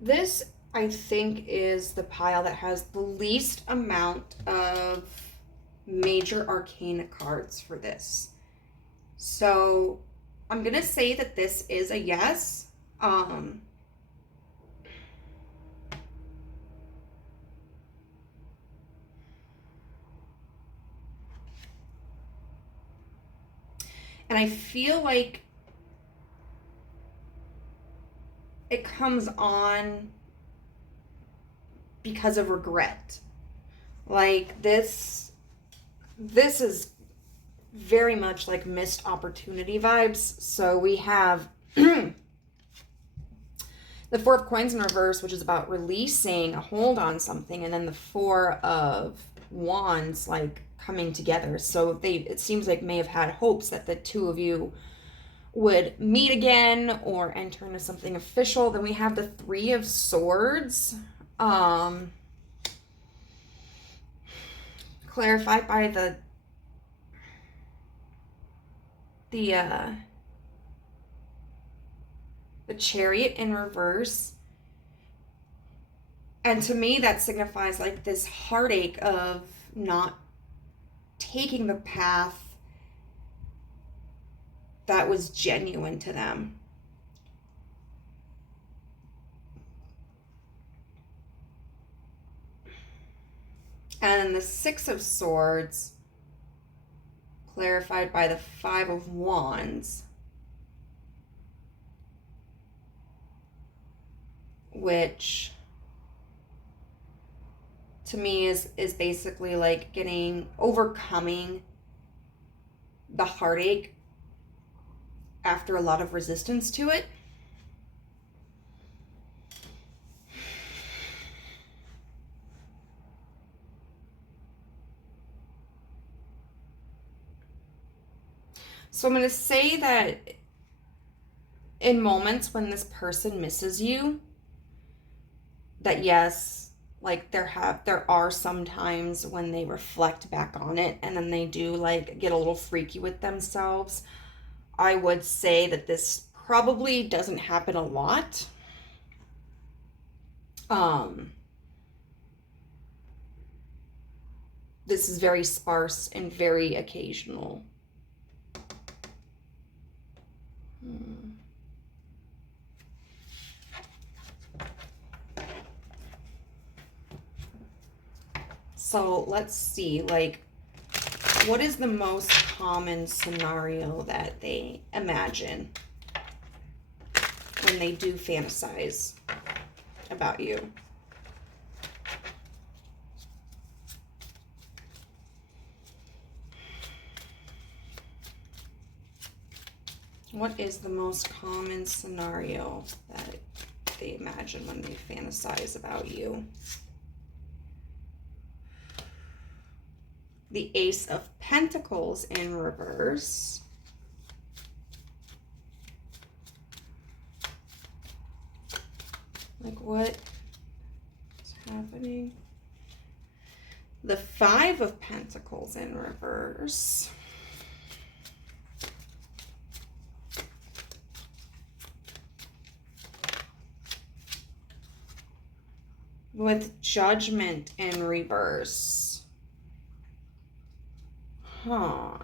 This, I think, is the pile that has the least amount of major arcana cards for this. So I'm going to say that this is a yes. And I feel like it comes on because of regret. Like this is very much like missed opportunity vibes. So we have the 4 of coins in reverse, which is about releasing a hold on something, and then the 4 of wands, like coming together. So it seems like may have had hopes that the two of you would meet again or enter into something official. Then we have the 3 of swords, clarified by the chariot in reverse. And to me, that signifies like this heartache of not taking the path that was genuine to them. And the 6 of swords, clarified by the 5 of wands, which to me is basically like overcoming the heartache after a lot of resistance to it. So I'm going to say that in moments when this person misses you, that yes, like there are some times when they reflect back on it and then they do like get a little freaky with themselves. I would say that this probably doesn't happen a lot. This is very sparse and very occasional. So let's see, like, what is the most common scenario that they imagine when they do fantasize about you? What is the most common scenario that they imagine when they fantasize about you? The Ace of Pentacles in reverse. Like, what is happening? The Five of Pentacles in reverse. With Judgment in reverse. Huh.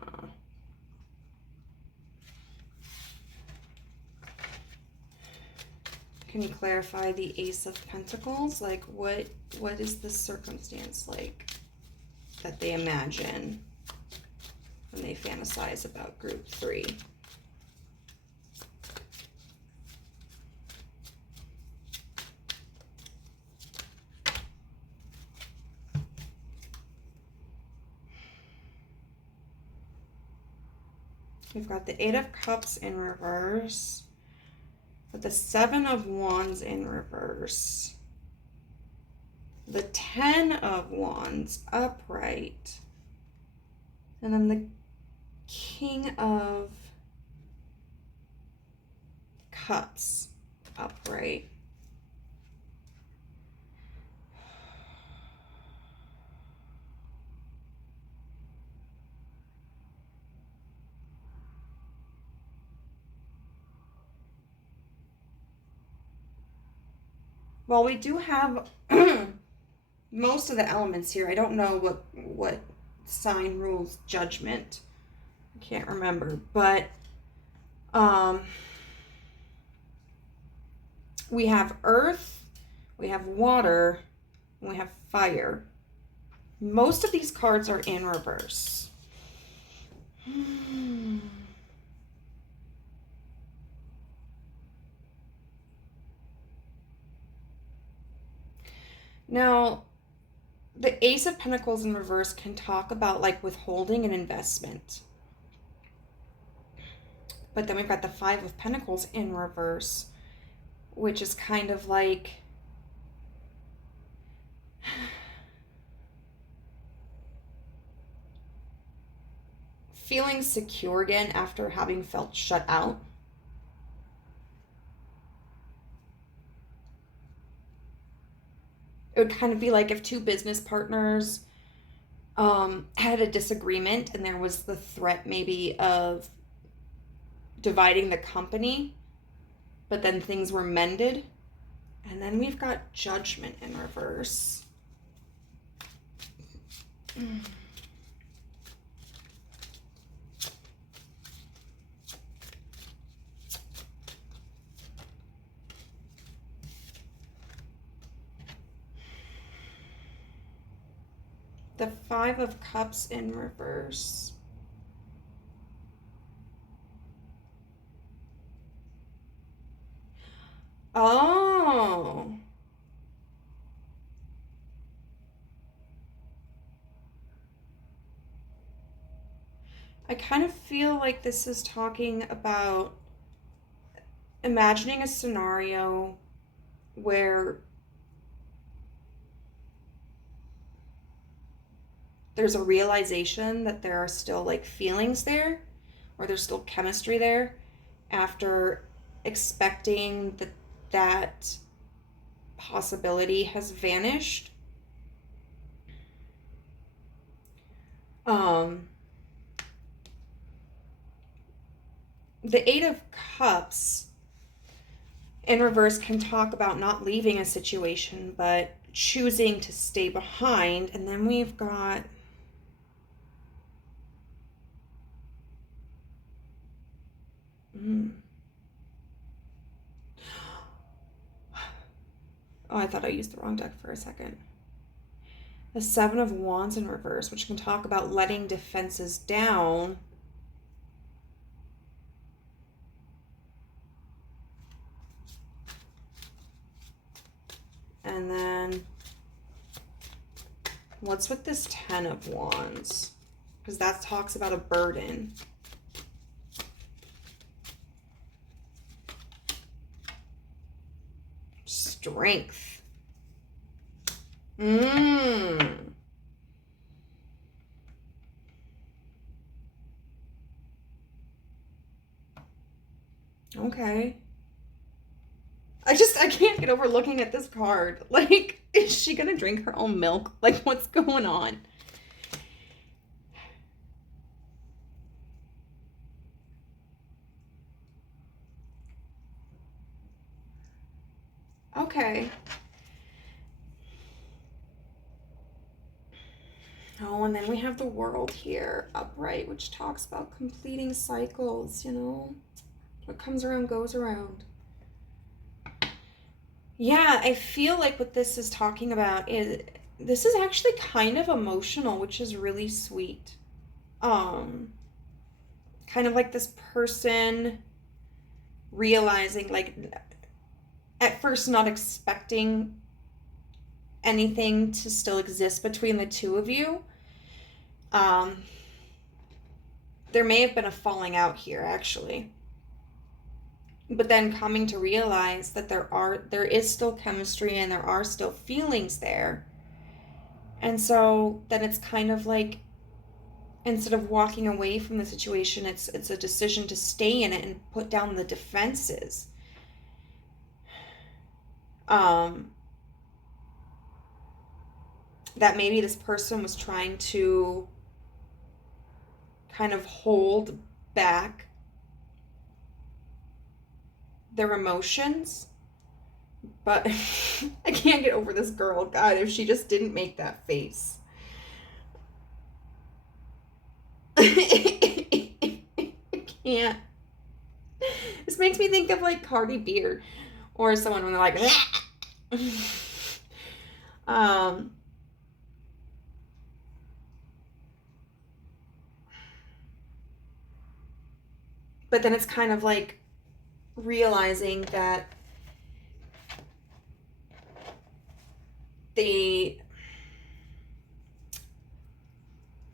Can you clarify the Ace of Pentacles? Like, what is the circumstance like that they imagine when they fantasize about group 3? We've got the Eight of Cups in reverse, with the Seven of Wands in reverse, the Ten of Wands upright, and then the King of Cups upright. Well, we do have most of the elements here. I don't know what sign rules Judgment. I can't remember, but we have earth, we have water, and we have fire. Most of these cards are in reverse. Now, the Ace of Pentacles in reverse can talk about like withholding an investment. But then we've got the Five of Pentacles in reverse, which is kind of like feeling secure again after having felt shut out. It would kind of be like if two business partners had a disagreement and there was the threat maybe of dividing the company, but then things were mended. And then we've got Judgment in reverse. The Five of Cups in reverse. Oh. I kind of feel like this is talking about imagining a scenario where there's a realization that there are still like feelings there, or there's still chemistry there after expecting that that possibility has vanished. The Eight of Cups in reverse can talk about not leaving a situation, but choosing to stay behind. And then we've got oh, I thought I used the wrong deck for a second. The Seven of Wands in reverse, which can talk about letting defenses down. And then what's with this Ten of Wands? Because that talks about a burden. Strength. Okay. I can't get over looking at this card. Like, is she gonna drink her own milk? Like, what's going on? Okay. Oh, and then we have the World here, upright, which talks about completing cycles, you know? What comes around goes around. Yeah, I feel like what this is talking about is, this is actually kind of emotional, which is really sweet. Kind of like this person realizing, like, at first not expecting anything to still exist between the two of you. There may have been a falling out here, actually. But then coming to realize that there is still chemistry and there are still feelings there. And so then it's kind of like, instead of walking away from the situation, it's a decision to stay in it and put down the defenses. That maybe this person was trying to kind of hold back their emotions, but I can't get over this girl. God, if she just didn't make that face. I can't. This makes me think of like Cardi B or someone when they're like but then it's kind of like realizing that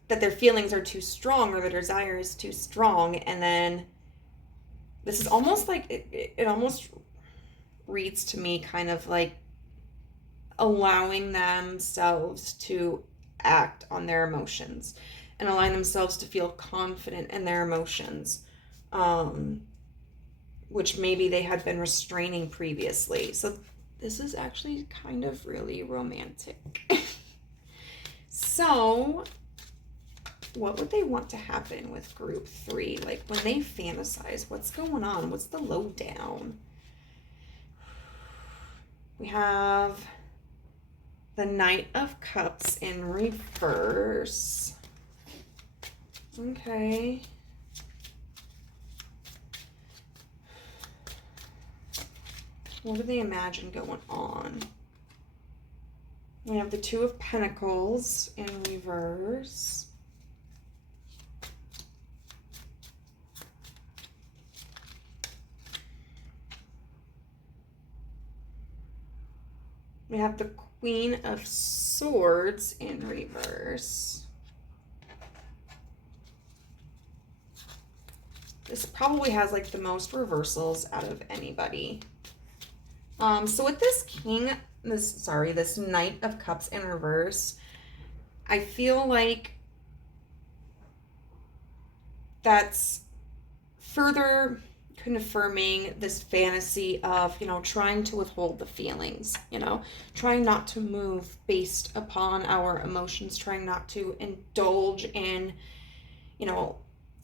their feelings are too strong, or their desire is too strong. And then this is almost like it almost reads to me kind of like allowing themselves to act on their emotions and allowing themselves to feel confident in their emotions, which maybe they had been restraining previously. So this is actually kind of really romantic. So what would they want to happen with group 3? Like, when they fantasize, what's going on? What's the lowdown? We have the Knight of Cups in reverse. Okay. What do they imagine going on? We have the Two of Pentacles in reverse. We have the Queen of Swords in reverse. This probably has like the most reversals out of anybody. So with this this Knight of Cups in reverse, I feel like that's further confirming this fantasy of, trying to withhold the feelings, trying not to move based upon our emotions, trying not to indulge in,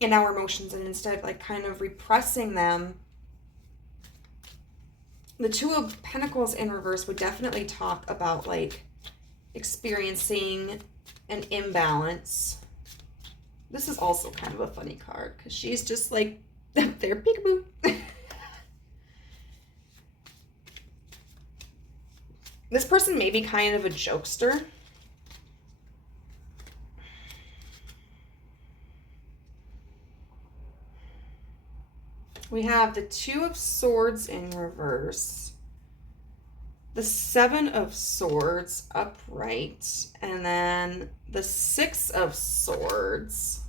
in our emotions, and instead like kind of repressing them. The Two of Pentacles in reverse would definitely talk about like experiencing an imbalance. This is also kind of a funny card because she's just like up there, peekaboo. This person may be kind of a jokester. We have the Two of Swords in reverse, the Seven of Swords upright, and then the Six of Swords.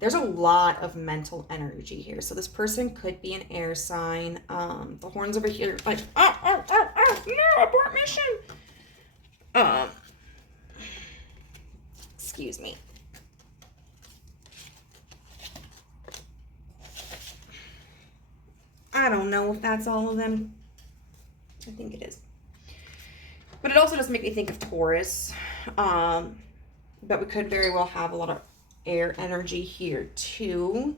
There's a lot of mental energy here. So this person could be an air sign. The horns over here, like, no, abort mission. Excuse me. I don't know if that's all of them. I think it is. But it also does make me think of Taurus. But we could very well have a lot of air energy here too.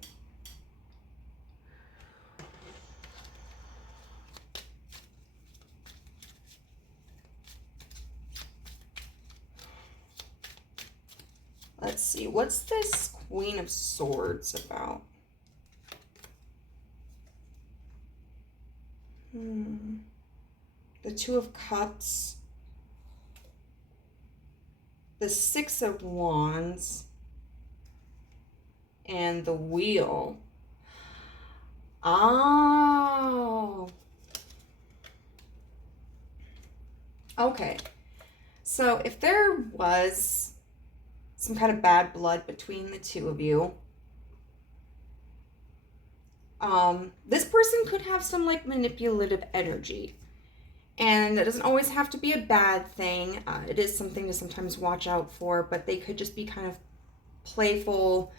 Let's see, what's this Queen of Swords about? The Two of Cups, the Six of Wands, and the Wheel. Oh. Okay. So if there was some kind of bad blood between the two of you, this person could have some like manipulative energy. And it doesn't always have to be a bad thing. It is something to sometimes watch out for, but they could just be kind of playful,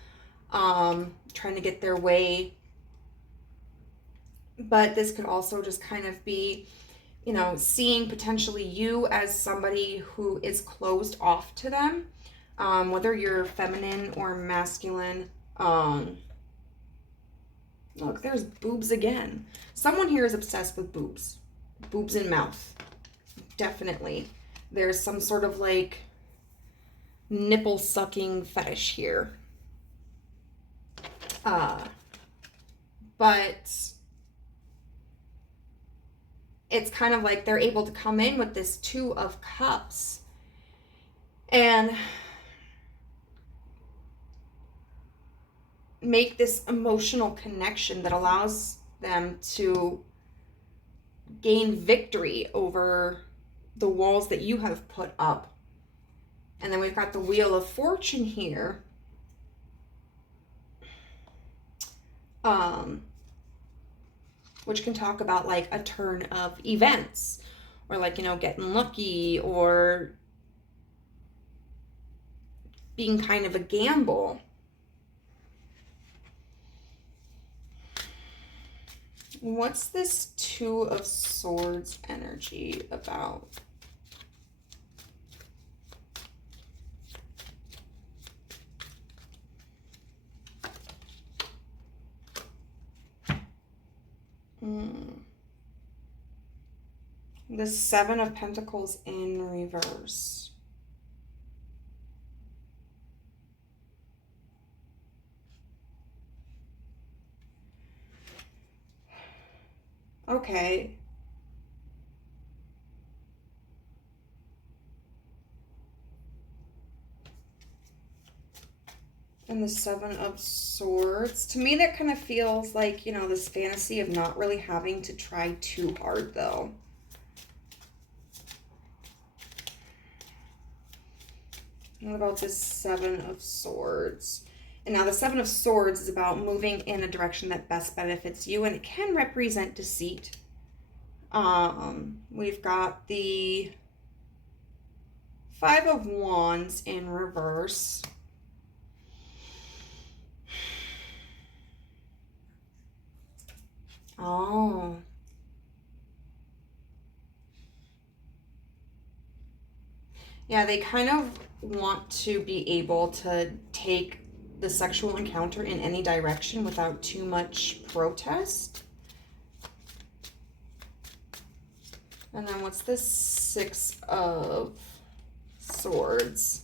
trying to get their way. But this could also just kind of be, seeing potentially you as somebody who is closed off to them, whether you're feminine or masculine. Look, there's boobs again. Someone here is obsessed with boobs. Boobs in mouth. Definitely. There's some sort of like nipple sucking fetish here. But it's kind of like they're able to come in with this Two of Cups and make this emotional connection that allows them to gain victory over the walls that you have put up. And then we've got the Wheel of Fortune here. Which can talk about like a turn of events, or like, getting lucky, or being kind of a gamble. What's this Two of Swords energy about? The Seven of Pentacles in reverse. Okay. And the Seven of Swords. To me, that kind of feels like, this fantasy of not really having to try too hard, though. What about this Seven of Swords? And now the Seven of Swords is about moving in a direction that best benefits you, and it can represent deceit. We've got the Five of Wands in reverse. Oh. Yeah, they kind of want to be able to take the sexual encounter in any direction without too much protest. And then what's this Six of Swords?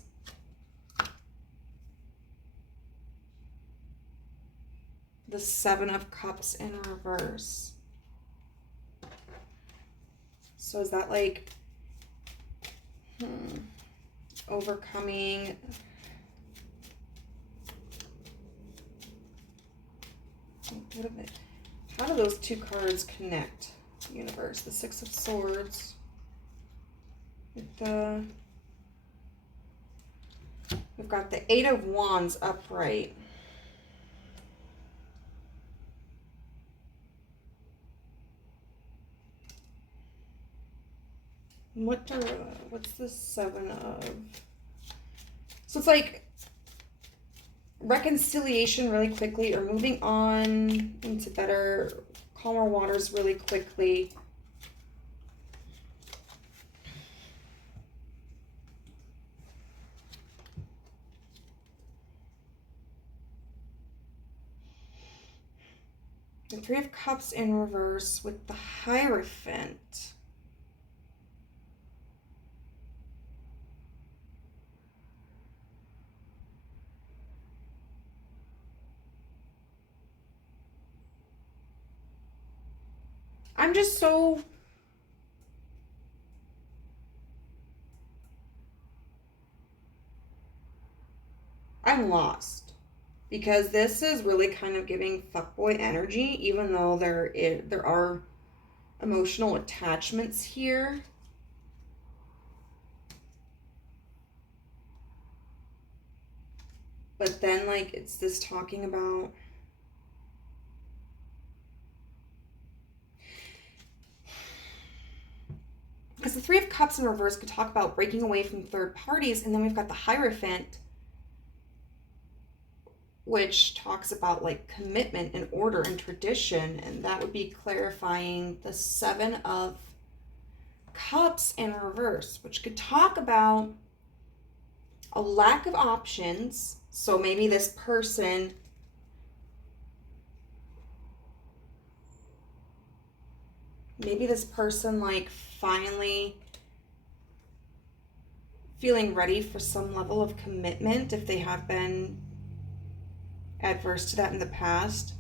The Seven of Cups in reverse. So is that like overcoming? How do those two cards connect, universe? The Six of Swords with we've got the Eight of Wands upright. What's the Seven of? So it's like reconciliation really quickly, or moving on into better, calmer waters really quickly. The Three of Cups in reverse with the Hierophant. I'm just so... I'm lost. Because this is really kind of giving fuckboy energy, even though there are emotional attachments here. But then, like, it's this talking about... Because the Three of Cups in reverse could talk about breaking away from third parties, and then we've got the Hierophant, which talks about like commitment and order and tradition, and that would be clarifying the Seven of Cups in reverse, which could talk about a lack of options. So maybe this person like finally feeling ready for some level of commitment if they have been adverse to that in the past.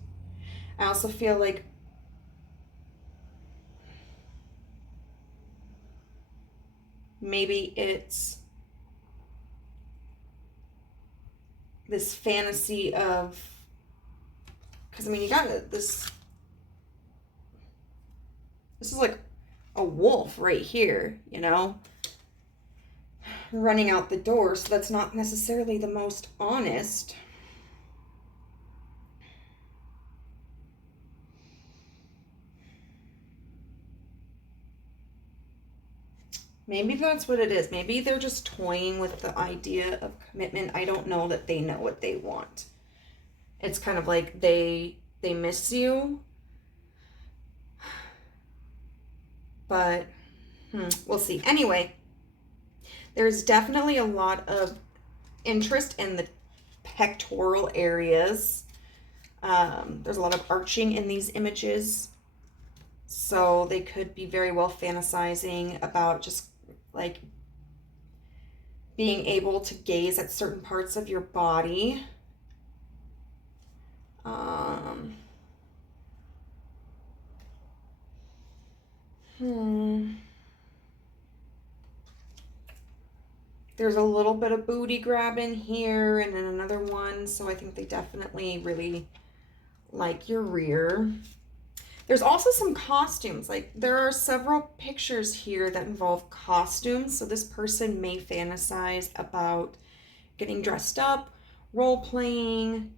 I also feel like maybe it's this fantasy of, because I mean, you got this is like a wolf right here, you know, running out the door. So that's not necessarily the most honest. Maybe that's what it is. Maybe they're just toying with the idea of commitment. I don't know that they know what they want. It's kind of like they miss you. But we'll see. Anyway, there's definitely a lot of interest in the pectoral areas. There's a lot of arching in these images. So they could be very well fantasizing about just like being able to gaze at certain parts of your body. There's a little bit of booty grabbing here and then another one. So I think they definitely really like your rear. There's also some costumes. Like there are several pictures here that involve costumes. So this person may fantasize about getting dressed up, role playing.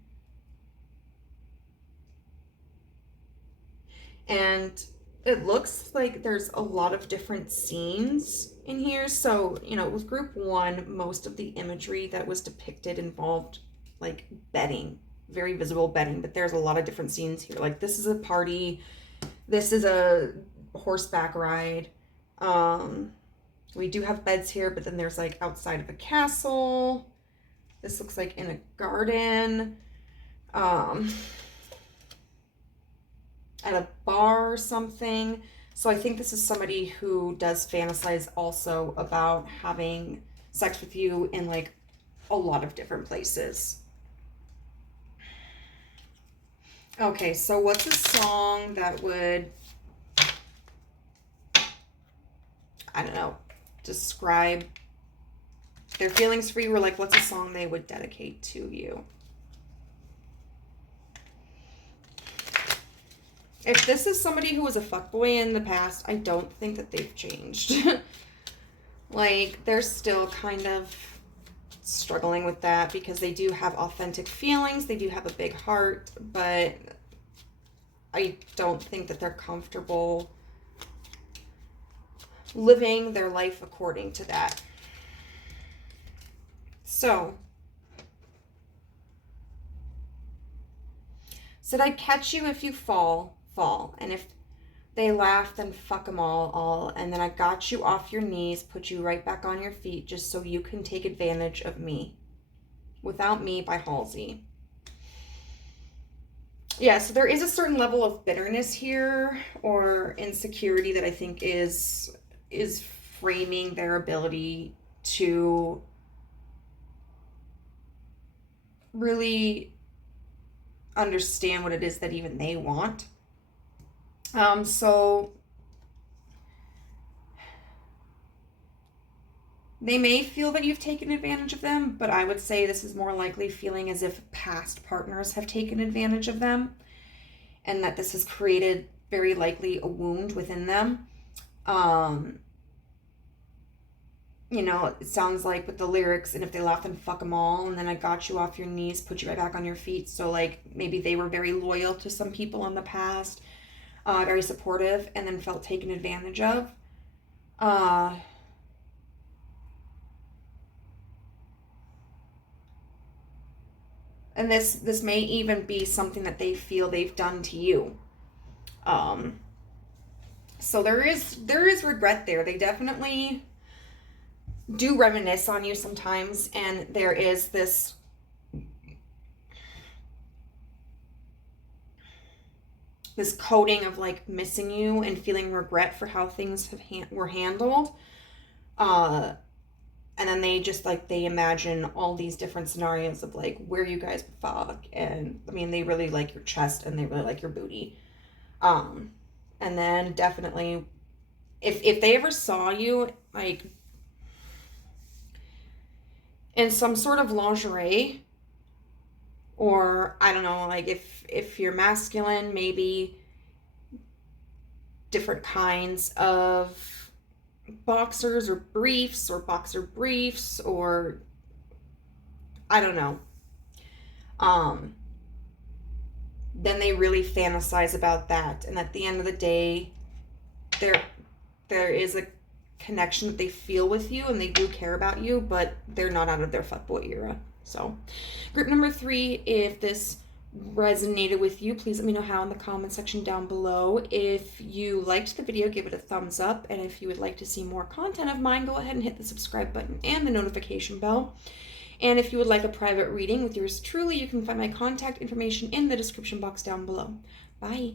And it looks like there's a lot of different scenes in here. So, you know, with group 1, most of the imagery that was depicted involved like bedding, very visible bedding, but there's a lot of different scenes here. Like this is a party, this is a horseback ride. We do have beds here, but then there's like outside of a castle. This looks like in a garden. At a bar or something. So I think this is somebody who does fantasize also about having sex with you in like a lot of different places. Okay, so what's a song that would, I don't know, describe their feelings for you, or like what's a song they would dedicate to you? If this is somebody who was a fuckboy in the past, I don't think that they've changed. Like, they're still kind of struggling with that because they do have authentic feelings. They do have a big heart, but I don't think that they're comfortable living their life according to that. So, said I'd catch you if you fall. And if they laugh, then fuck them all. And then I got you off your knees, put you right back on your feet, just so you can take advantage of me. Without Me by Halsey. Yeah, so there is a certain level of bitterness here, or insecurity, that I think is framing their ability to really understand what it is that even they want. So they may feel that you've taken advantage of them, but I would say this is more likely feeling as if past partners have taken advantage of them, and that this has created very likely a wound within them. You know, it sounds like with the lyrics, and if they laugh, then fuck them all, and then I got you off your knees, put you right back on your feet. So like maybe they were very loyal to some people in the past, very supportive, and then felt taken advantage of. And this may even be something that they feel they've done to you. So there is regret there. They definitely do reminisce on you sometimes, and there is this coating of like missing you and feeling regret for how things were handled. And then they just like, they imagine all these different scenarios of like where you guys would fuck. And I mean, they really like your chest and they really like your booty. And then definitely if they ever saw you like in some sort of lingerie, or I don't know, like if you're masculine, maybe different kinds of boxers or briefs, or boxer briefs, or I don't know. Then they really fantasize about that, and at the end of the day, there is a connection that they feel with you, and they do care about you, but they're not out of their fuckboy era. So, group number 3, if this resonated with you, please let me know how in the comment section down below. If you liked the video, give it a thumbs up, and if you would like to see more content of mine, go ahead and hit the subscribe button and the notification bell. And if you would like a private reading with yours truly, you can find my contact information in the description box down below. Bye.